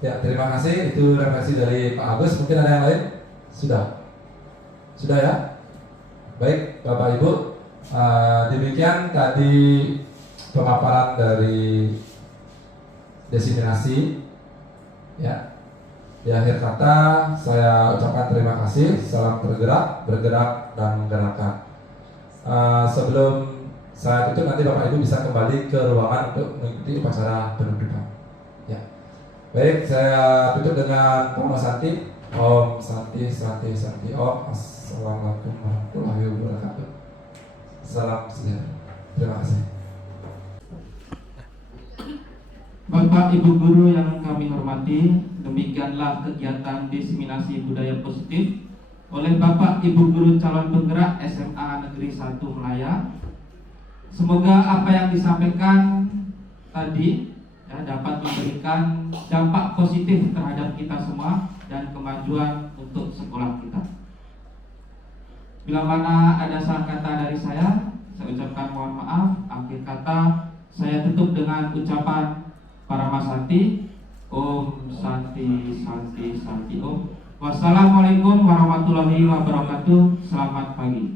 Ya, terima kasih. Itu refleksi dari Pak Agus. Mungkin ada yang lain? Sudah? Sudah ya? Baik, Bapak Ibu. Demikian tadi pemaparan dari desiminasi. Ya. Di akhir kata saya ucapkan terima kasih. Salam bergerak, bergerak dan menggerakkan. Sebelum saya tutup, nanti Bapak Ibu bisa kembali ke ruangan untuk mengikuti upacara penutupan. Ya. Baik, saya tutup dengan Om Santi. Om Santi, Santi, Santi. Om. Assalamualaikum warahmatullahi wabarakatuh. Salam sejahtera. Terima kasih. Bapak Ibu Guru yang kami hormati, demikianlah kegiatan diseminasi budaya positif oleh Bapak Ibu Guru calon penggerak SMA Negeri 1 Melaya. Semoga apa yang disampaikan tadi dapat memberikan dampak positif terhadap kita semua dan kemajuan untuk sekolah kita. Bila mana ada salah kata dari saya ucapkan mohon maaf. Akhir kata saya tutup dengan ucapan Paramasanti. Om Santi, Santi, Santi Om. Wassalamualaikum warahmatullahi wabarakatuh. Selamat pagi.